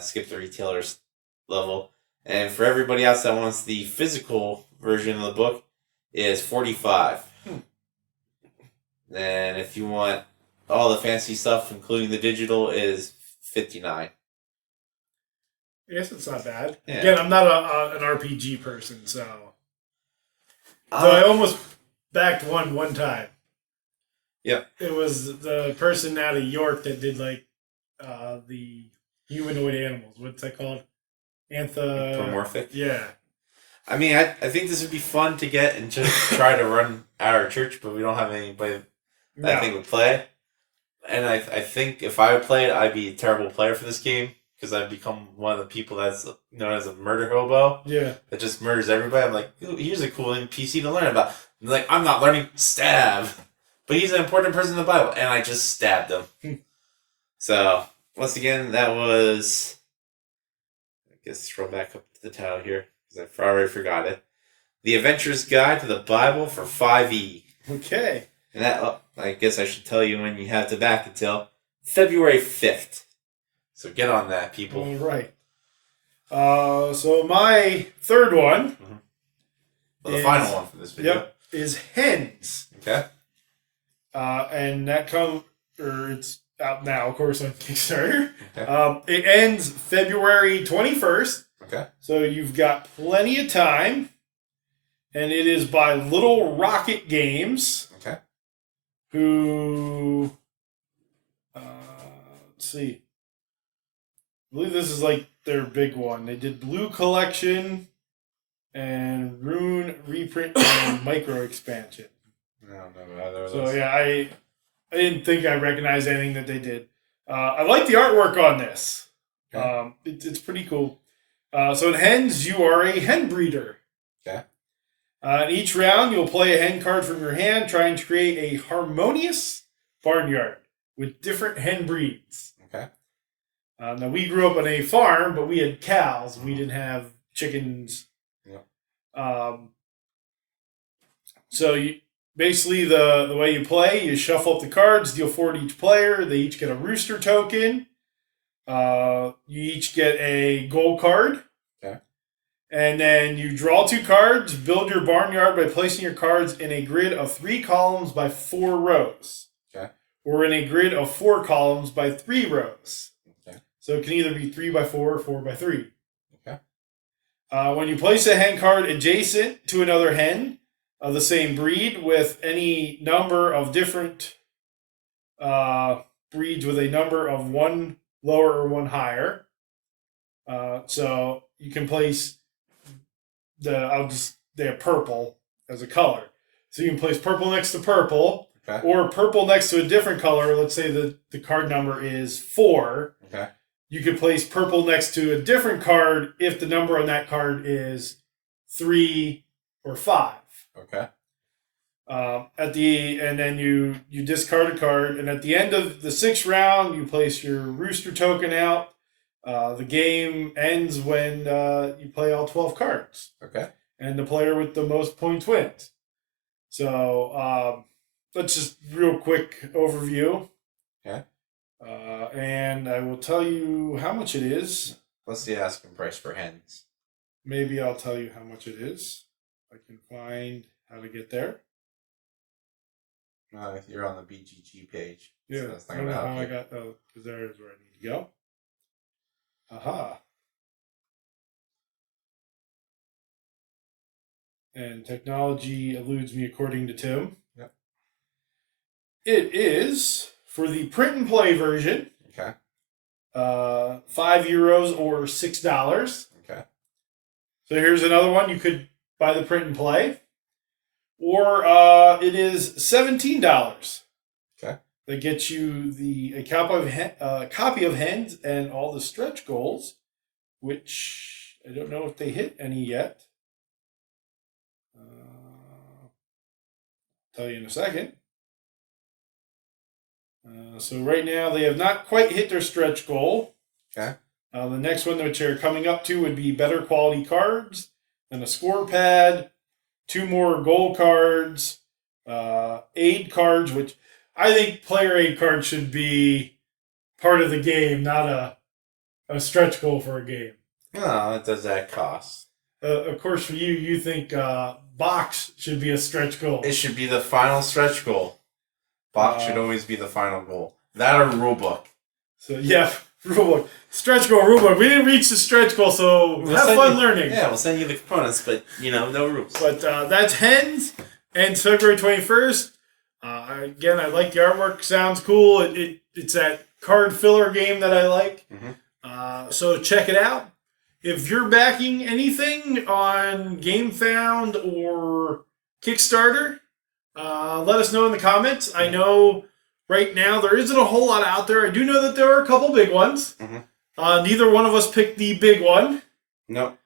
Skip the retailers level. And for everybody else that wants the physical version of the book, is $45. Then if you want all the fancy stuff, including the digital, is $59. I guess it's not bad. Yeah. Again, I'm not an RPG person, so I almost backed one time. Yeah. It was the person out of York that did like the humanoid animals. What's that called? Anthropomorphic. Yeah. I mean, I think this would be fun to get and just try to run our church, but we don't have anybody that I think would play. And I think if I would play it, I'd be a terrible player for this game because I'd become one of the people that's known as a murder hobo. Yeah. That just murders everybody. I'm like, ooh, here's a cool NPC to learn about. And like, I'm not learning stab, but he's an important person in the Bible, and I just stabbed him. So once again, that was. I guess scroll back up to the title here because I already forgot it. The Adventurer's Guide to the Bible for 5e. Okay. And that, I guess I should tell you when you have to back until February 5th. So get on that, people. All right. So my third one. Well, the final one for this video. Yep. Is Hens. Okay. And that it's out now, of course, on Kickstarter. Okay. It ends February 21st. Okay. So you've got plenty of time. And it is by Little Rocket Games. Okay. Who, let's see. I believe this is like their big one. They did Blue Collection and Rune Reprint and Micro Expansion. I don't know either of So those. yeah, I didn't think I recognized anything that they did. I like the artwork on this. Okay. It's pretty cool. So in Hens, you are a hen breeder. Okay. In each round, you'll play a hen card from your hand, trying to create a harmonious barnyard with different hen breeds. Okay. Now, we grew up on a farm, but we had cows. We didn't have chickens. Yeah. So you basically the way you play, you shuffle up the cards, deal 4 to each player. They each get a rooster token. You each get a gold card. Okay. And then you draw 2 cards, build your barnyard by placing your cards in a grid of 3 columns by 4 rows. Okay. Or in a grid of 4 columns by 3 rows. Okay. So it can either be 3 by 4 or 4 by 3. Okay. When you place a hen card adjacent to another hen of the same breed with any number of different breeds with a number of 1 lower or 1 higher. So you can place they have purple as a color. So you can place purple next to purple, okay, or purple next to a different color. Let's say the card number is 4. Okay. You could place purple next to a different card if the number on that card is 3 or 5. Okay. And then you discard a card, and at the end of the 6th round, you place your rooster token out. The game ends when you play all 12 cards. Okay. And the player with the most points wins. So that's just real quick overview. Okay. And I will tell you how much it is. What's the asking price for hens? Maybe I'll tell you how much it is. I can find how to get there. You're on the BGG page. Yeah, So that's I not don't know gonna how I help you. got. Oh, because there is where I need to go. Aha. And technology eludes me according to Tim. Yep. It is for the print and play version. Okay. €5 or $6. Okay. So here's another one. You could buy the print and play. Or it is $17. Okay. That gets you a copy of Hens and all the stretch goals, which I don't know if they hit any yet. Tell you in a second. So right now they have not quite hit their stretch goal. Okay. The next one that you're coming up to would be better quality cards and a score pad, 2 more goal cards, aid cards, which I think player aid cards should be part of the game, not a stretch goal for a game. No, it does that cost. Of course, for you think box should be a stretch goal. It should be the final stretch goal. Box should always be the final goal. That or rulebook. So yeah, rulebook, stretch goal, rulebook. We didn't reach the stretch goal, so have fun learning. Yeah, we'll send you the components, but no rules. But that's Hens, and February 21st. Again, I like the artwork. Sounds cool. It's that card filler game that I like. Mm-hmm. So check it out. If you're backing anything on GameFound or Kickstarter, let us know in the comments. I know right now there isn't a whole lot out there. I do know that there are a couple big ones. Mm-hmm. Neither one of us picked the big one. Nope.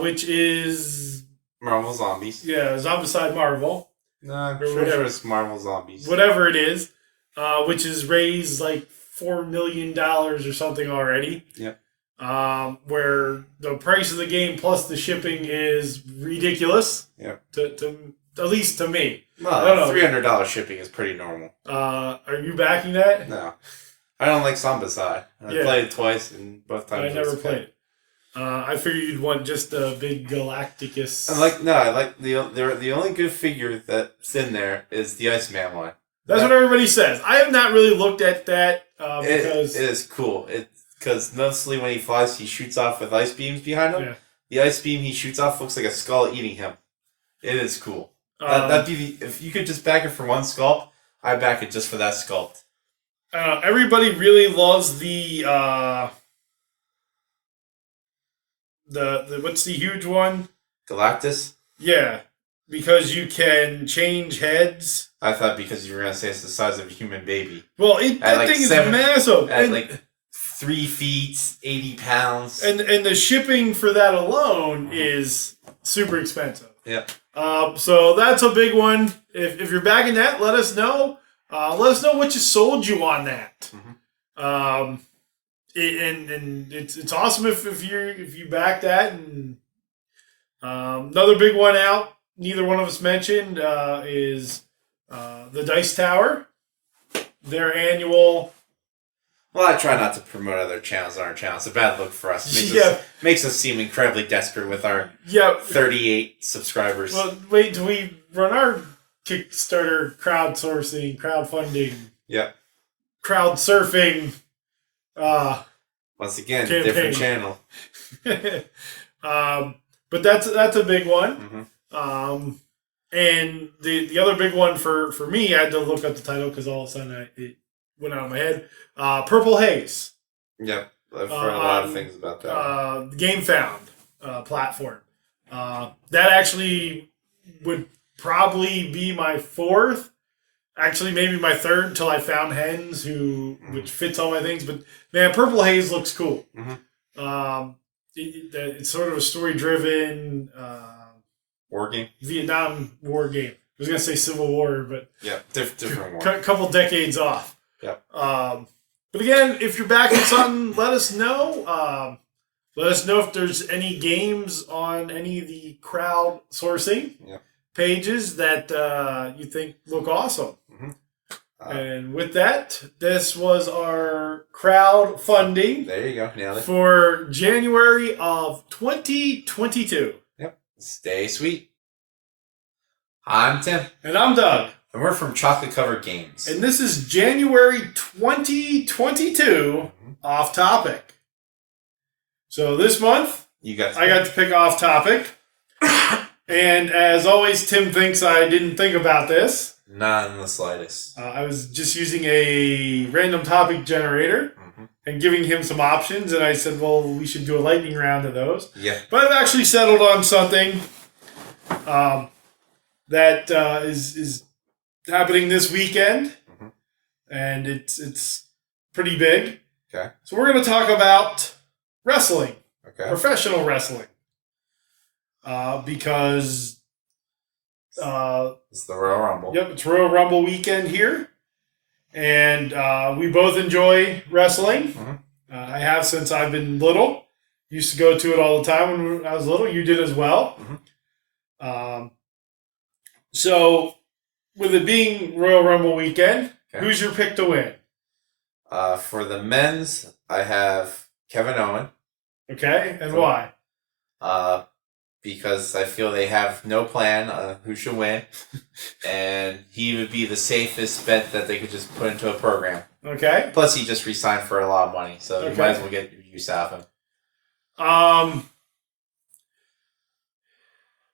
Which is Marvel Zombies. Yeah, Zombicide Marvel. No, I'm sure it's Marvel Zombies. Whatever it is, which has raised like $4 million or something already. Yep. Where the price of the game plus the shipping is ridiculous. Yep. To at least to me. Well, $300 shipping is pretty normal. Are you backing that? No. I don't like Zombicide. I played it twice, and both times I never played it. I figured you'd want just a big Galacticus. I like the only good figure that's in there is the Iceman one. That's what everybody says. I have not really looked at that because it is cool. Because mostly when he flies, he shoots off with ice beams behind him. Yeah. The ice beam he shoots off looks like a skull eating him. It is cool. That'd be if you could just back it for one sculpt, I back it just for that sculpt. Everybody really loves the what's the huge one? Galactus? Yeah, because you can change heads. I thought because you were gonna say it's the size of a human baby. Well, that thing is massive. At like 3 feet, 80 pounds. And the shipping for that alone is super expensive. Yeah. So that's a big one. If you're backing that, let us know. Let us know what you sold you on that. Mm-hmm. And it's awesome if you back that. And another big one out. Neither one of us mentioned is the Dice Tower. Their annual. Well, I try not to promote other channels on our channel. It's a bad look for us. Makes us seem incredibly desperate with our 38 subscribers. Well, wait till we run our Kickstarter crowdfunding. Yep. Crowd surfing. Once again, campaign. Different channel. But that's a big one. Mm-hmm. And the other big one for me, I had to look up the title because all of a sudden it went out of my head. Purple Haze. Yep. I've heard a lot of things about that. The GameFound platform. That actually would probably be my fourth. Actually, maybe my third until I found Hens, which fits all my things. But man, Purple Haze looks cool. Mm-hmm. It's sort of a story-driven war game. Vietnam War game. I was gonna say Civil War, but different war. Couple decades off. Yep. But again, if you're backing something, let us know. Let us know if there's any games on any of the crowdsourcing pages that you think look awesome. Mm-hmm. And with that, this was our crowdfunding. There you go. Nailed it. For January of 2022. Yep. Stay sweet. I'm Tim. And I'm Doug. And we're from Chocolate Covered Games. And this is January 2022 Off Topic. So this month, I got to pick Off Topic. And as always, Tim thinks I didn't think about this. Not in the slightest. I was just using a random topic generator and giving him some options. And I said, well, we should do a lightning round of those. Yeah. But I've actually settled on something that is happening this weekend. And it's pretty big. Okay. So we're going to talk about wrestling. Okay. Professional wrestling. Because it's the Royal Rumble. Yep, it's Royal Rumble weekend here. And we both enjoy wrestling. I have since I've been little. Used to go to it all the time when I was little. You did as well. So, with it being Royal Rumble weekend, who's your pick to win? For the men's, I have Kevin Owen. Okay, and why? Because I feel they have no plan on who should win, and he would be the safest bet that they could just put into a program. Okay. Plus, he just re-signed for a lot of money, so you might as well get use out of him.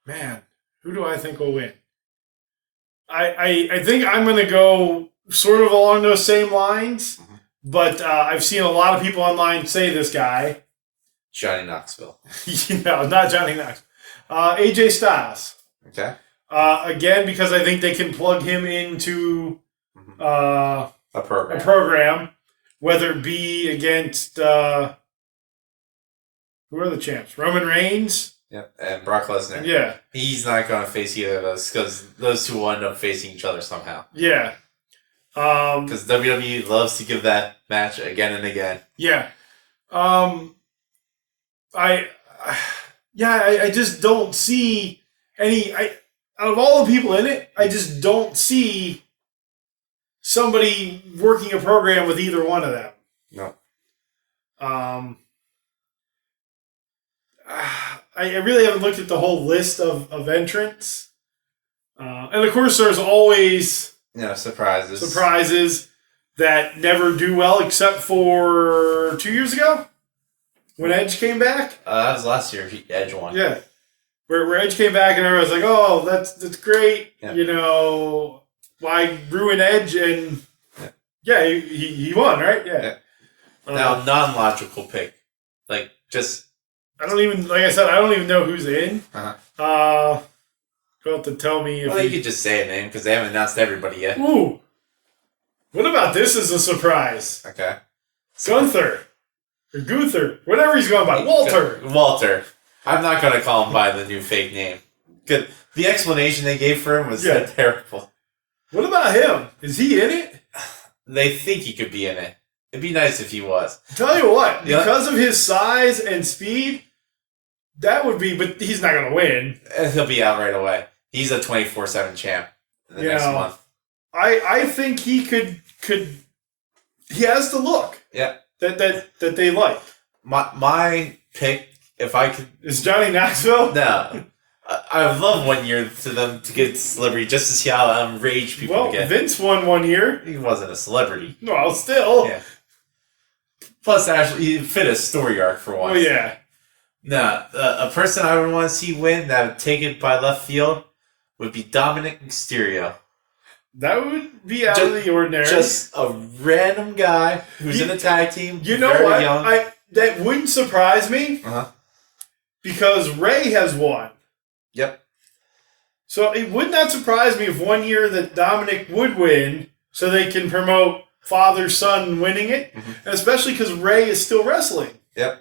Man, who do I think will win? I think I'm going to go sort of along those same lines, but I've seen a lot of people online say this guy. Johnny Knoxville. No, not Johnny Knoxville. AJ Styles. Okay. Again, because I think they can plug him into a program, whether it be against who are the champs? Roman Reigns. Yep, and Brock Lesnar. Yeah. He's not going to face either of those because those two will end up facing each other somehow. Yeah. Because WWE loves to give that match again and again. Yeah. I just don't see any. Out of all the people in it, I just don't see somebody working a program with either one of them. No. I really haven't looked at the whole list of entrants, and of course, there's always surprises that never do well, except for 2 years ago. When Edge came back? That was last year. Edge won. Yeah. Where Edge came back and everyone was like, oh, that's great. Yeah. You know, why ruin Edge? And he won, right? Yeah. Now, non-logical pick. Like, just... I don't even know who's in. You'll have to tell me. You could just say a name because they haven't announced everybody yet. Ooh. What about this as a surprise? Okay. Gunther. Or Gunther, whatever he's going by. Walter. I'm not going to call him by the new fake name. Good. The explanation they gave for him was terrible. What about him? Is he in it? They think he could be in it. It'd be nice if he was. Tell you what, because of his size and speed, that would be, but he's not going to win. He'll be out right away. He's a 24/7 champ in the next month. I think he could, he has the look. Yeah. That they like. My pick, if I could... Is Johnny Knoxville? No. I would love 1 year for them to get celebrity just to see how enraged people get. Vince won 1 year. He wasn't a celebrity. Well, still. Yeah. Plus, actually, he fit a story arc for once. Oh, yeah. No, a person I would want to see win that would take it by left field would be Dominic Mysterio. That would be out of the ordinary. Just a random guy who's in a tag team. You know what? Young. That wouldn't surprise me. Because Ray has won. Yep. So it would not surprise me if 1 year that Dominic would win, so they can promote father-son winning it, and especially because Ray is still wrestling. Yep.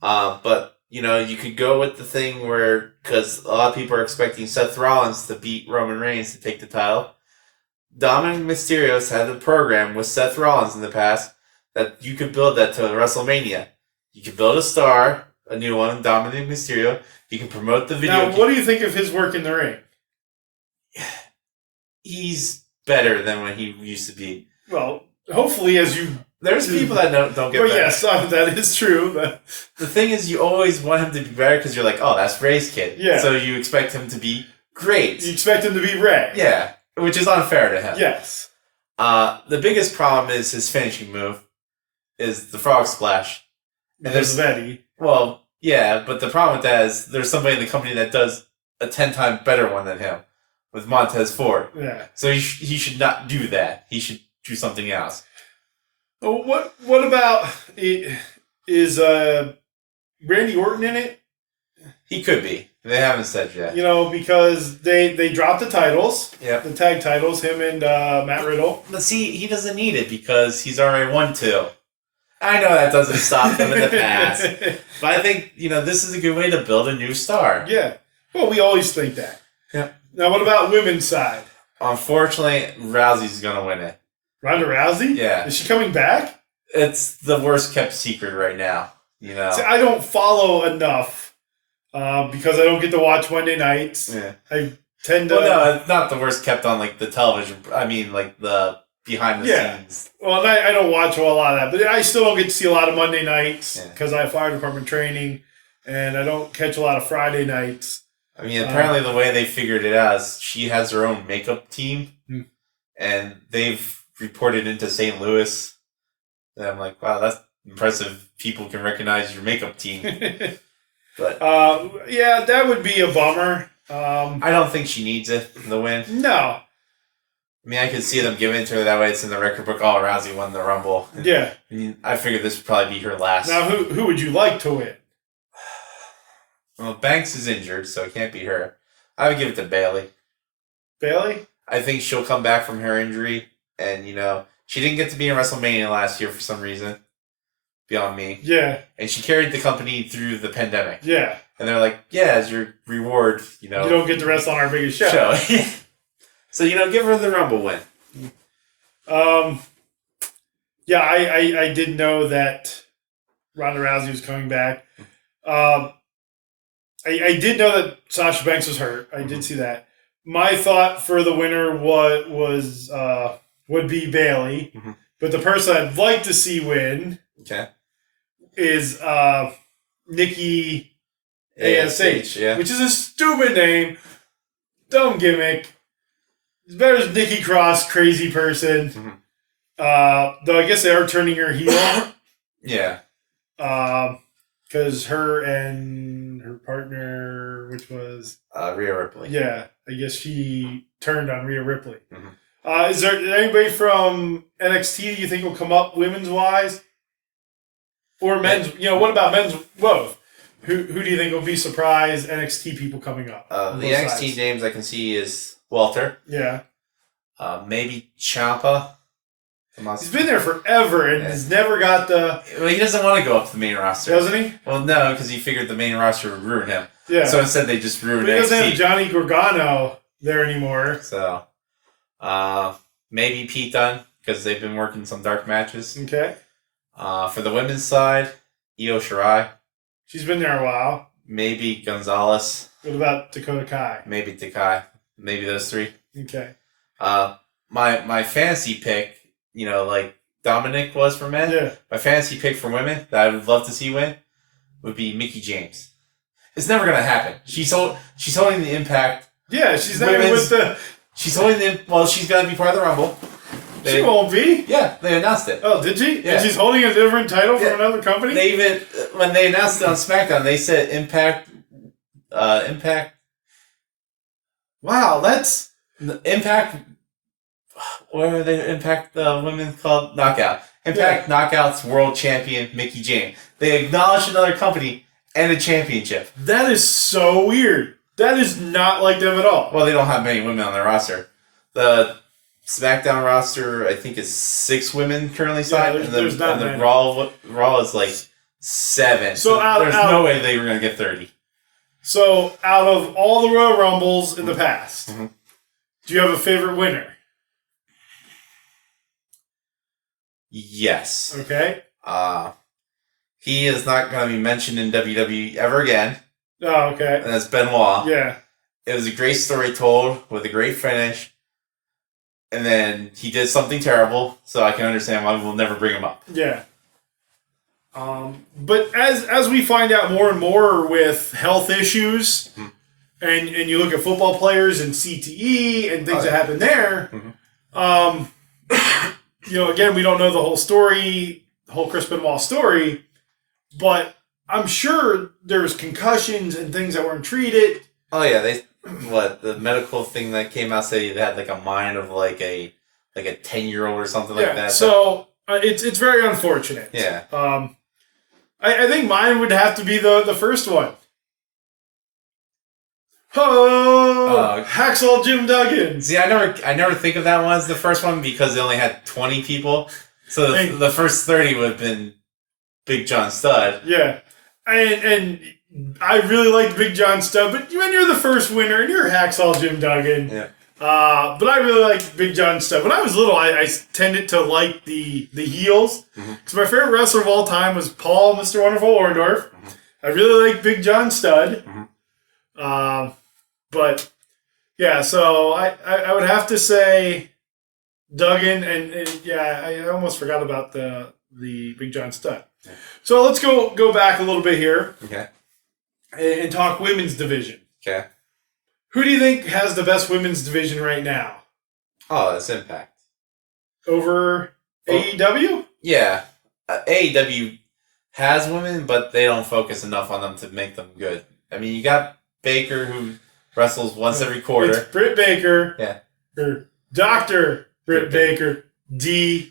But, you could go with the thing where, because a lot of people are expecting Seth Rollins to beat Roman Reigns to take the title. Dominic Mysterio's had a program with Seth Rollins in the past that you could build that to WrestleMania. You could build a star, a new one, Dominic Mysterio. You can promote the video. Now, what do you think of his work in the ring? He's better than when he used to be. Well, hopefully as you... There's people that don't get better. Yes, that is true. But... The thing is, you always want him to be better because you're like, oh, that's Ray's kid. Yeah. So you expect him to be great. You expect him to be Ray. Yeah. which is unfair to him. Yes. The biggest problem is his finishing move is the frog splash. And There's Eddie. Well, yeah, but the problem with that is there's somebody in the company that does a 10 times better one than him with Montez Ford. Yeah. So he should not do that. He should do something else. Oh, what about is Randy Orton in it? He could be. They haven't said yet. Because they dropped the titles. Yep. The tag titles, him and Matt Riddle. But see, he doesn't need it because he's already won 2. I know that doesn't stop him in the past. But I think, this is a good way to build a new star. Yeah. Well, we always think that. Yeah. Now, what about women's side? Unfortunately, Rousey's going to win it. Ronda Rousey? Yeah. Is she coming back? It's the worst kept secret right now. See, I don't follow enough because I don't get to watch Monday nights. Yeah. I tend to... Well, no, it's not the worst kept on, the television. I mean, the behind the scenes. Well, I don't watch a lot of that, but I still don't get to see a lot of Monday nights because I have fire department training, and I don't catch a lot of Friday nights. I mean, apparently the way they figured it out is she has her own makeup team, and they've reported into St. Louis. And I'm like, wow, that's impressive. People can recognize your makeup team. But yeah, that would be a bummer. I don't think she needs it, the win. No. I mean, I could see them giving it to her. That way it's in the record book. Oh, Rousey won the Rumble. Yeah. I mean, I figured this would probably be her last. Now, who would you like to win? Well, Banks is injured, so it can't be her. I would give it to Bayley. Bayley? I think she'll come back from her injury, and, she didn't get to be in WrestleMania last year for some reason. Beyond me. Yeah. And she carried the company through the pandemic. Yeah. And they're like, yeah, as your reward, You don't get to wrestle on our biggest show. So, give her the Rumble win. Yeah, I did know that Ronda Rousey was coming back. I did know that Sasha Banks was hurt. I did see that. My thought for the winner would be Bayley. Mm-hmm. But the person I'd like to see win is Nikki ASH, which is a stupid name. Dumb gimmick. It's better as Nikki Cross, crazy person. Mm-hmm. Though I guess they are turning her heel. Yeah. Because her and her partner, which was... Rhea Ripley. Yeah, I guess she turned on Rhea Ripley. Mm-hmm. Is there anybody from NXT you think will come up women's-wise? Or men's... what about men's... Both. Who do you think will be surprised NXT people coming up? The NXT names I can see is Walter. Yeah. Maybe Ciampa. He's been there forever and has never got the... Well, he doesn't want to go up to the main roster. Doesn't he? Well, no, because he figured the main roster would ruin him. Yeah. So instead they just ruined NXT. He doesn't have NXT. Johnny Gargano there anymore. So, maybe Pete Dunne, because they've been working some dark matches. Okay. For the women's side, Io Shirai. She's been there a while. Maybe Gonzalez. What about Dakota Kai? Maybe Takai. Maybe those 3. Okay. My fantasy pick, like Dominic was for men. Yeah. My fantasy pick for women that I would love to see win would be Mickie James. It's never gonna happen. She's holding the Impact. Yeah, she's not even with the... She's holding the... Well, she's gonna be part of the Rumble. She won't be? Yeah, they announced it. Oh, did she? Yeah. And she's holding a different title from another company? They even... When they announced it on SmackDown, they said Impact... Impact... Wow, that's... Impact... What are they? Impact women called? Knockout. Impact Knockouts World Champion Mickie James. They acknowledged another company and a championship. That is so weird. That is not like them at all. Well, they don't have many women on their roster. The SmackDown roster, I think, is 6 women currently signed, and the Raw is 7. So there's no way they were going to get 30. So out of all the Royal Rumbles in the past, mm-hmm. do you have a favorite winner? Yes. Okay. He is not going to be mentioned in WWE ever again. Oh, okay. And that's Benoit. Yeah. It was a great story told with a great finish. And then he did something terrible, so I can understand why we'll never bring him up. Yeah. But as we find out more and more with health issues, and you look at football players and CTE and things that happen there. Again, we don't know the whole story, the whole Chris Benoit story, but I'm sure there's concussions and things that weren't treated. Oh yeah, the medical thing that came out said he had like a mind of like a 10-year-old or something like that. So it's very unfortunate. Yeah. I think mine would have to be the first one. Hacksaw Jim Duggan. See, I never think of that one as the first one because they only had 20 people. So the first 30 would have been Big John Studd. Yeah. And I really liked Big John Studd, but when you're the first winner and you're Hacksaw Jim Duggan. Yeah. But I really liked Big John Studd. When I was little, I tended to like the heels. Because my favorite wrestler of all time was Paul, Mr. Wonderful Orndorff. I really liked Big John Studd. But, yeah, so I would have to say Duggan, and I almost forgot about the Big John Studd. Yeah. So let's go back a little bit here. Okay. And talk women's division. Okay. Who do you think has the best women's division right now? Oh, it's Impact. Over AEW? Yeah. AEW has women, but they don't focus enough on them to make them good. I mean, you got Baker, who wrestles once every quarter. It's Britt Baker. Yeah. Or Dr. Britt Baker. DMD.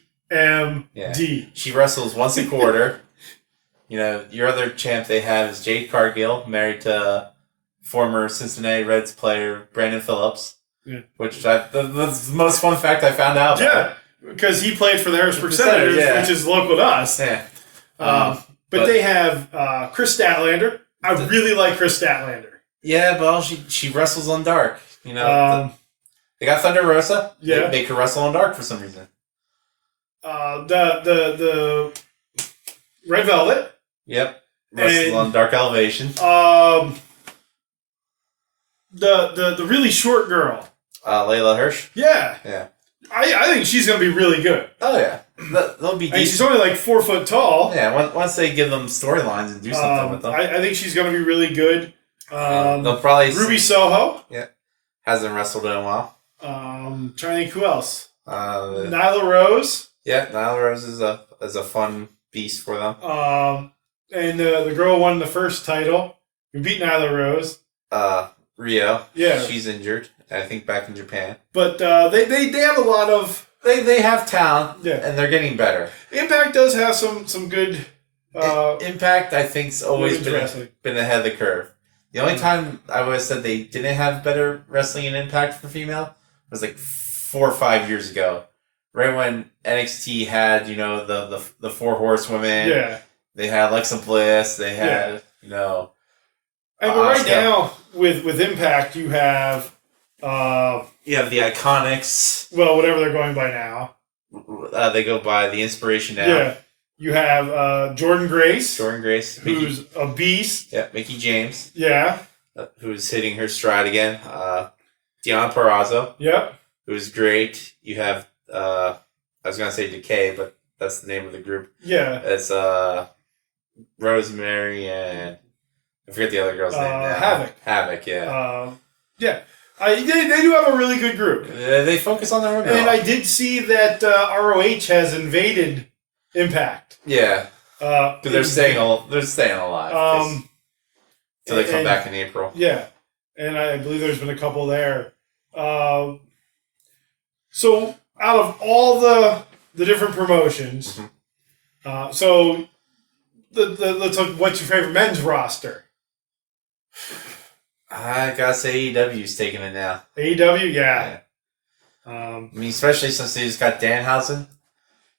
Yeah. She wrestles once a quarter. Your other champ they have is Jade Cargill, married to former Cincinnati Reds player Brandon Phillips. Yeah. Which the most fun fact I found out. Yeah, because he played for the Harrisburg Senators, which is local to us. Yeah. But they have Chris Statlander. I really like Chris Statlander. Yeah, well, she wrestles on dark. They got Thunder Rosa. Yeah. They make her wrestle on dark for some reason. The Red Velvet. Yep. Wrestles on Dark Elevation. The really short girl. Layla Hirsch. Yeah. Yeah. I think she's going to be really good. Oh, yeah. They'll be decent. And she's only like 4 foot tall. Yeah, once they give them storylines and do something with them. I think she's going to be really good. They'll probably... Ruby Soho. Yeah. Hasn't wrestled in a while. Trying to think who else. Nyla Rose. Yeah, Nyla Rose is a fun beast for them. And the girl won the first title. We beat Nyla Rose. Rio. Yeah. She's injured, I think, back in Japan. But they have a lot of... They have talent, and they're getting better. Impact does have some good... Impact, I think, has always been ahead of the curve. The only time I would have said they didn't have better wrestling in Impact for female was like 4 or 5 years ago. Right when NXT had, the 4 horsewomen. Yeah. They had Alexa Bliss. They had, And right now, with Impact, you have... you have the Iconics. Well, whatever they're going by now. They go by the Inspiration now. Yeah. You have Jordan Grace. Who's a beast. Yeah, Mickey James. Yeah. Who's hitting her stride again. Deonna Purrazzo. Yep. Who's great. You have, I was going to say Decay, but that's the name of the group. Yeah. It's Rosemary and I forget the other girl's name now. Havoc, yeah. Yeah. They do have a really good group. They focus on their women. And I did see that ROH has invaded Impact. Yeah. They're staying alive. Until they come back in April. Yeah. And I believe there's been a couple there. So out of all the different promotions, so let's look, what's your favorite men's roster? I gotta say AEW's taking it now. AEW, yeah. I mean, especially since they just got Danhausen.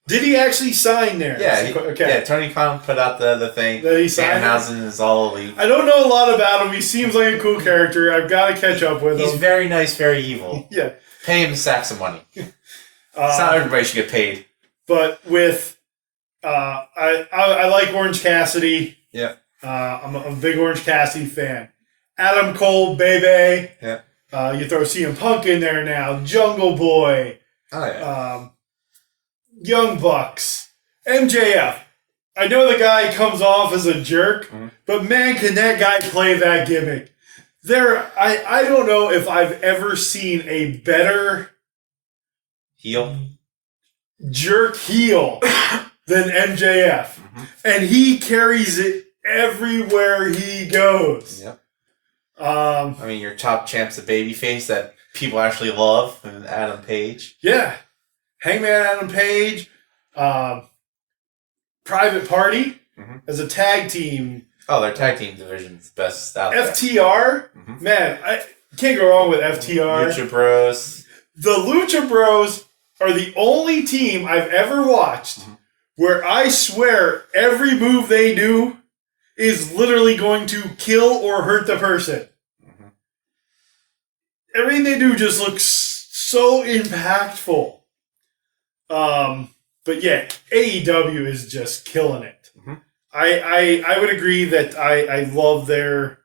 Did he actually sign there? Yeah. Yeah, Tony Khan put out the thing. That he signed. Danhausen is all elite. I don't know a lot about him. He seems like a cool character. I've got to catch up with him. He's very nice, very evil. Yeah. Pay him a sack of money. It's not everybody should get paid. But with, I like Orange Cassidy. Yeah. I'm a big Orange Cassidy fan. Adam Cole, baby. Yeah. You throw CM Punk in there now. Jungle Boy. Oh, yeah. Young Bucks. MJF. I know the guy comes off as a jerk, but man, can that guy play that gimmick. I don't know if I've ever seen a better Heel. jerk heel than MJF. Mm-hmm. And he carries it everywhere he goes. Yep. I mean, your top champ's a babyface that people actually love, and Adam Page. Yeah. Hangman Adam Page, Private Party as a tag team. Oh, their tag team division's best out there. FTR, man, I can't go wrong with FTR. Lucha Bros. The Lucha Bros are the only team I've ever watched where I swear every move they do is literally going to kill or hurt the person. Everything they do just looks so impactful. But yeah, AEW is just killing it. I would agree that I love their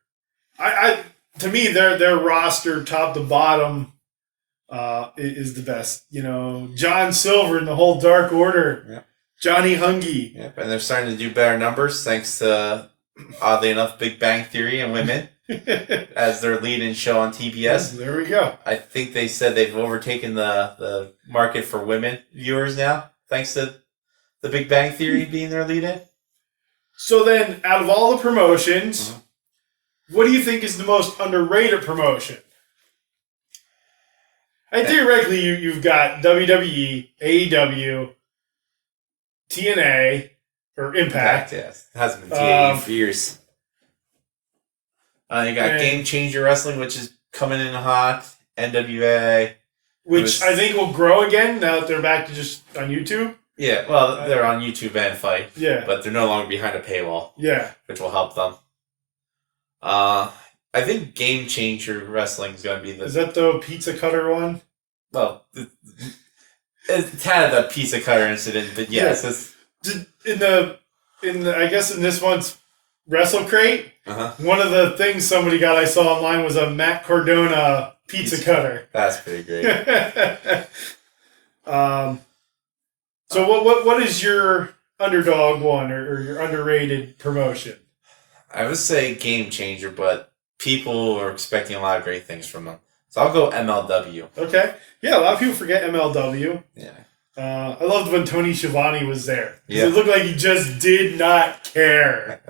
to me their roster top to bottom is the best. You know, John Silver and the whole Dark Order. Yep. Johnny Hungy. Yep, and they're starting to do better numbers thanks to, oddly enough, Big Bang Theory and women as their lead-in show on TBS. There we go. I think they said they've overtaken the market for women viewers now, thanks to the Big Bang Theory being their lead-in. So then, out of all the promotions, what do you think is the most underrated promotion? And theoretically, you've got WWE, AEW, TNA, or Impact. Yes. It hasn't been TNA for years. You got Game Changer Wrestling, which is coming in hot. NWA. Which I think will grow again now that they're back to just on YouTube. Yeah, well, they're on YouTube and Fight. Yeah. But they're no longer behind a paywall. Yeah. Which will help them. I think Game Changer Wrestling is going to be the... Is that the pizza cutter one? Well, it's had a pizza cutter incident, but yes. Yeah. I guess in this month's Wrestle Crate, one of the things somebody got I saw online was a Matt Cardona pizza cutter. That's pretty great. So what is your underdog one or your underrated promotion? I would say Game Changer, but people are expecting a lot of great things from them. So I'll go MLW. Okay. Yeah, a lot of people forget MLW. Yeah. I loved when Tony Schiavone was there. Yeah. It looked like he just did not care.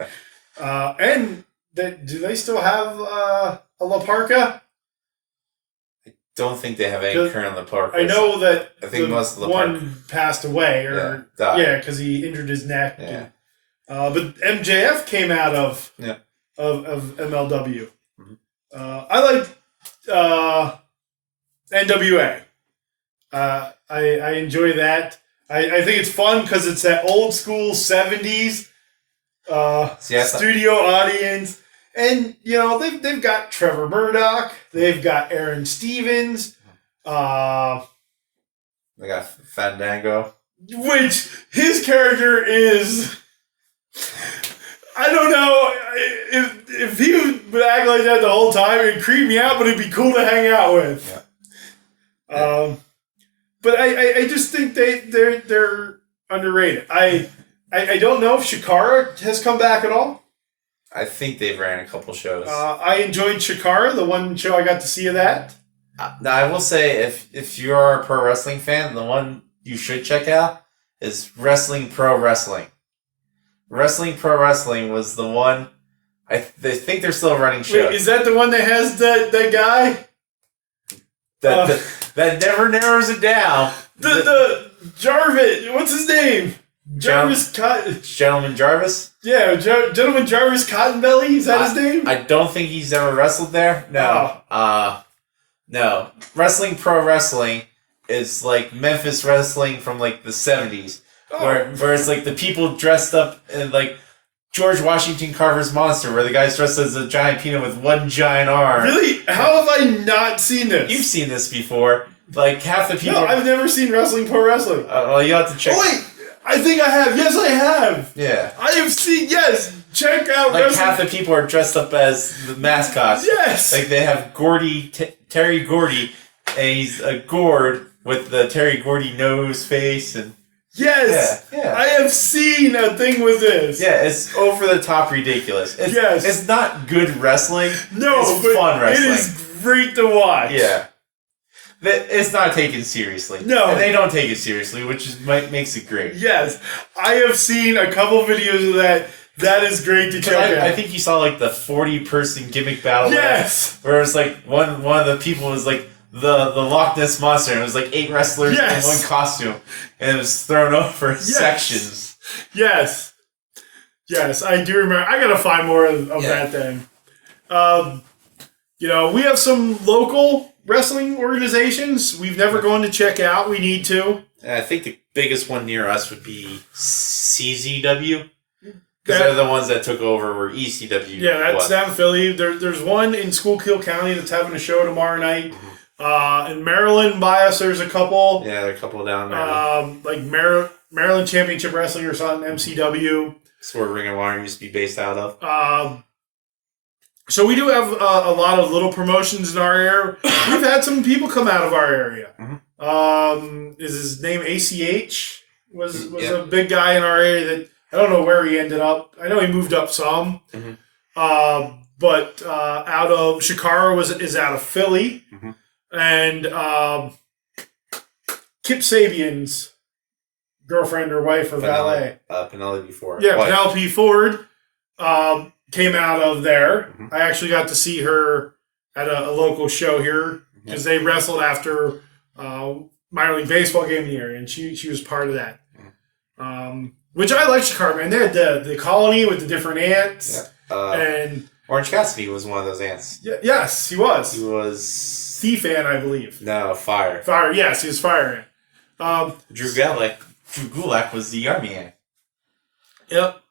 And do they still have a La Parka? I don't think they have any current La Parka. I know that I think most of the one passed away, or because he injured his neck. Yeah. But MJF came out of MLW. I like NWA. I enjoy that. I think it's fun because it's that old school 70s studio audience. And, you know, they've got Trevor Murdoch. They've got Aaron Stevens. They got Fandango. Which his character is... I don't know if he would act like that the whole time. It'd creep me out, but it'd be cool to hang out with. Yeah. But I just think they're underrated. I don't know if Shikara has come back at all. I think they've ran a couple shows. I enjoyed Shikara, the one show I got to see of that. Now I will say, if you're a pro wrestling fan, the one you should check out is Wrestling Pro Wrestling. Wrestling Pro Wrestling was the one. They think they're still running shows. Wait, is that the one that has that guy? That never narrows it down. The Jarvis, what's his name? Jarvis Gentleman Jarvis? Yeah, Gentleman Jarvis Cottonbelly, is that his name? I don't think he's ever wrestled there. No. No. Wrestling Pro Wrestling is like Memphis wrestling from like the 70s. Where it's like the people dressed up in like George Washington Carver's Monster, where the guy's dressed as a giant peanut with one giant arm. Really? How have I not seen this? You've seen this before. Like half the people. No, I've never seen Wrestling Pro Wrestling. Well, you have to check. Oh wait, I think I have. Yes, I have. Yeah. I have seen. Yes, check out. Like half the people are dressed up as the mascots. Yes. Like they have Terry Gordy, and he's a gourd with the Terry Gordy nose face and. Yes! Yeah. I have seen a thing with this. Yeah, it's over the top ridiculous. It's not good wrestling. No, it's but fun wrestling. it is great to watch. Yeah. It's not taken seriously. No. And they don't take it seriously, which makes it great. Yes. I have seen a couple videos of that. That is great to check out. I think you saw like the 40-person gimmick battle. Yes. Where it was like one of the people was like the Loch Ness Monster, and it was like 8 wrestlers in one costume, and it was thrown over sections. Yes. Yes, I do remember. I gotta find more of that thing. We have some local wrestling organizations we've never gone to check out. We need to. I think the biggest one near us would be CZW. Because they're the ones that took over where ECW Yeah, that's down in Philly. There's one in Schuylkill County that's having a show tomorrow night. In Maryland by us, there's a couple. Yeah, there are a couple down there. Like Maryland Championship Wrestling or something, MCW. That's where Ring of Honor used to be based out of. So we do have a lot of little promotions in our area. We've had some people come out of our area. Is his name ACH? Was a big guy in our area that I don't know where he ended up. I know he moved up some. But out of Shikara is out of Philly. And Kip Sabian's girlfriend or wife or valet. Penelope Ford. Yeah, Penelope Ford came out of there. I actually got to see her at a local show here because they wrestled after minor league baseball game in the area, and she was part of that. Which I like Shikara, man. They had the colony with the different ants. Yeah. And Orange Cassidy was one of those ants. Yes, he was. He was Thief Ant, I believe. No, Fire. Fire, yes, he was Fire Ant. Drew Gulak was the Army Ant. Yep.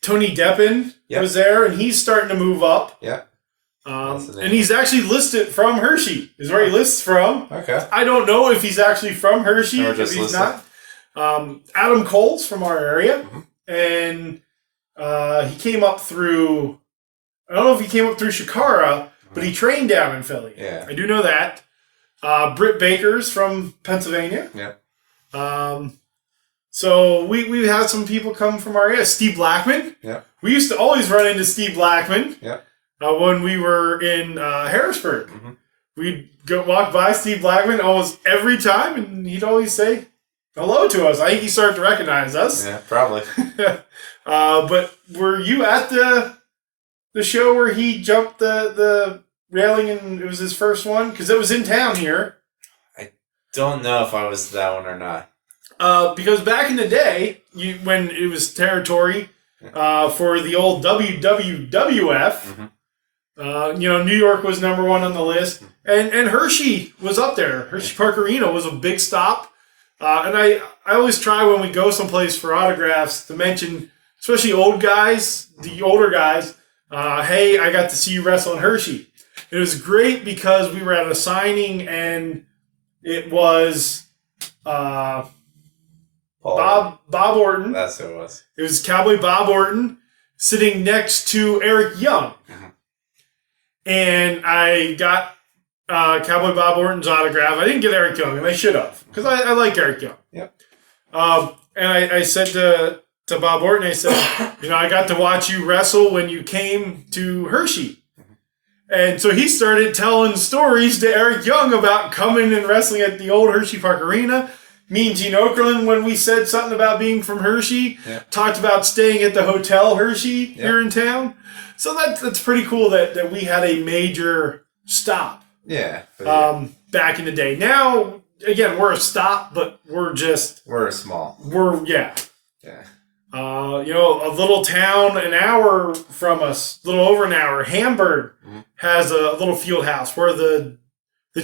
Tony Deppen was there, and he's starting to move up. Yeah. And he's actually listed from Hershey, is where he lists from. Okay. I don't know if he's actually from Hershey, or if he's listed. not. Adam Cole's from our area, and he came up through, I don't know if he came up through Shikara, but he trained down in Philly. Yeah. I do know that. Britt Baker's from Pennsylvania. Yeah. So we've had some people come from our area. Steve Blackman. Yeah. We used to always run into Steve Blackman. Yeah. When we were in Harrisburg. We'd walk by Steve Blackman almost every time, and he'd always say hello to us. I think he started to recognize us. Yeah, probably. But were you at the show where he jumped the railing and it was his first one? Because it was in town here. I don't know if I was that one or not. Because back in the day, when it was territory for the old WWF, New York was number one on the list. And Hershey was up there. Hershey Park Arena was a big stop. And I always try when we go someplace for autographs to mention, especially the older guys, hey, I got to see you wrestle in Hershey. It was great because we were at a signing and it was Bob Orton. That's who it was. It was Cowboy Bob Orton sitting next to Eric Young. And I got Cowboy Bob Orton's autograph. I didn't get Eric Young, and I should have, because I like Eric Young. Yep. And I said to Bob Orton, I said, I got to watch you wrestle when you came to Hershey. And so he started telling stories to Eric Young about coming and wrestling at the old Hershey Park Arena. Me and Gene Okerlund, when we said something about being from Hershey, talked about staying at the Hotel Hershey here in town. So that's pretty cool that we had a major stop. Yeah. Back in the day. Now, again, we're a stop, but we're small. Yeah. A little town an hour from us, a little over an hour, Hamburg, has a little field house where the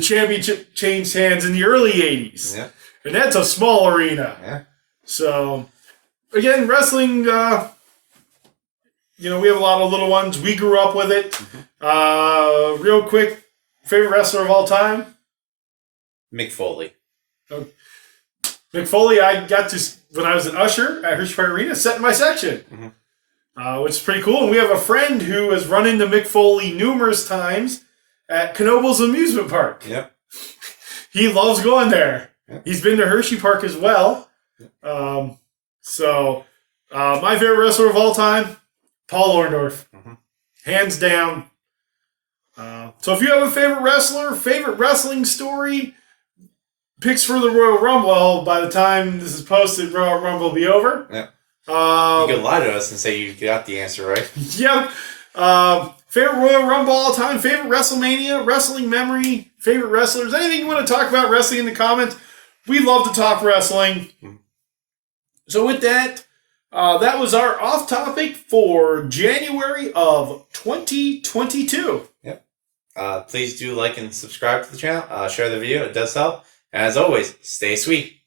championship changed hands in the early 80s. Yeah. And that's a small arena. Yeah. So, again, wrestling, we have a lot of little ones. We grew up with it. Real quick, favorite wrestler of all time? Mick Foley. Mick Foley, I got to, when I was an usher at Hershey Park Arena, set in my section, which is pretty cool. And we have a friend who has run into Mick Foley numerous times at Knoebels Amusement Park. Yep. He loves going there. Yep. He's been to Hershey Park as well. So, my favorite wrestler of all time, Paul Orndorff. Hands down. So if you have a favorite wrestler, favorite wrestling story, picks for the Royal Rumble, well, by the time this is posted, Royal Rumble will be over. Yeah. You can lie to us and say you got the answer right. Yep. Favorite Royal Rumble all time, favorite WrestleMania, wrestling memory, favorite wrestlers, anything you want to talk about wrestling in the comments. We love to talk wrestling. So with that, that was our off topic for January of 2022. Yep. Please do like and subscribe to the channel. Share the video. It does help. And as always, stay sweet.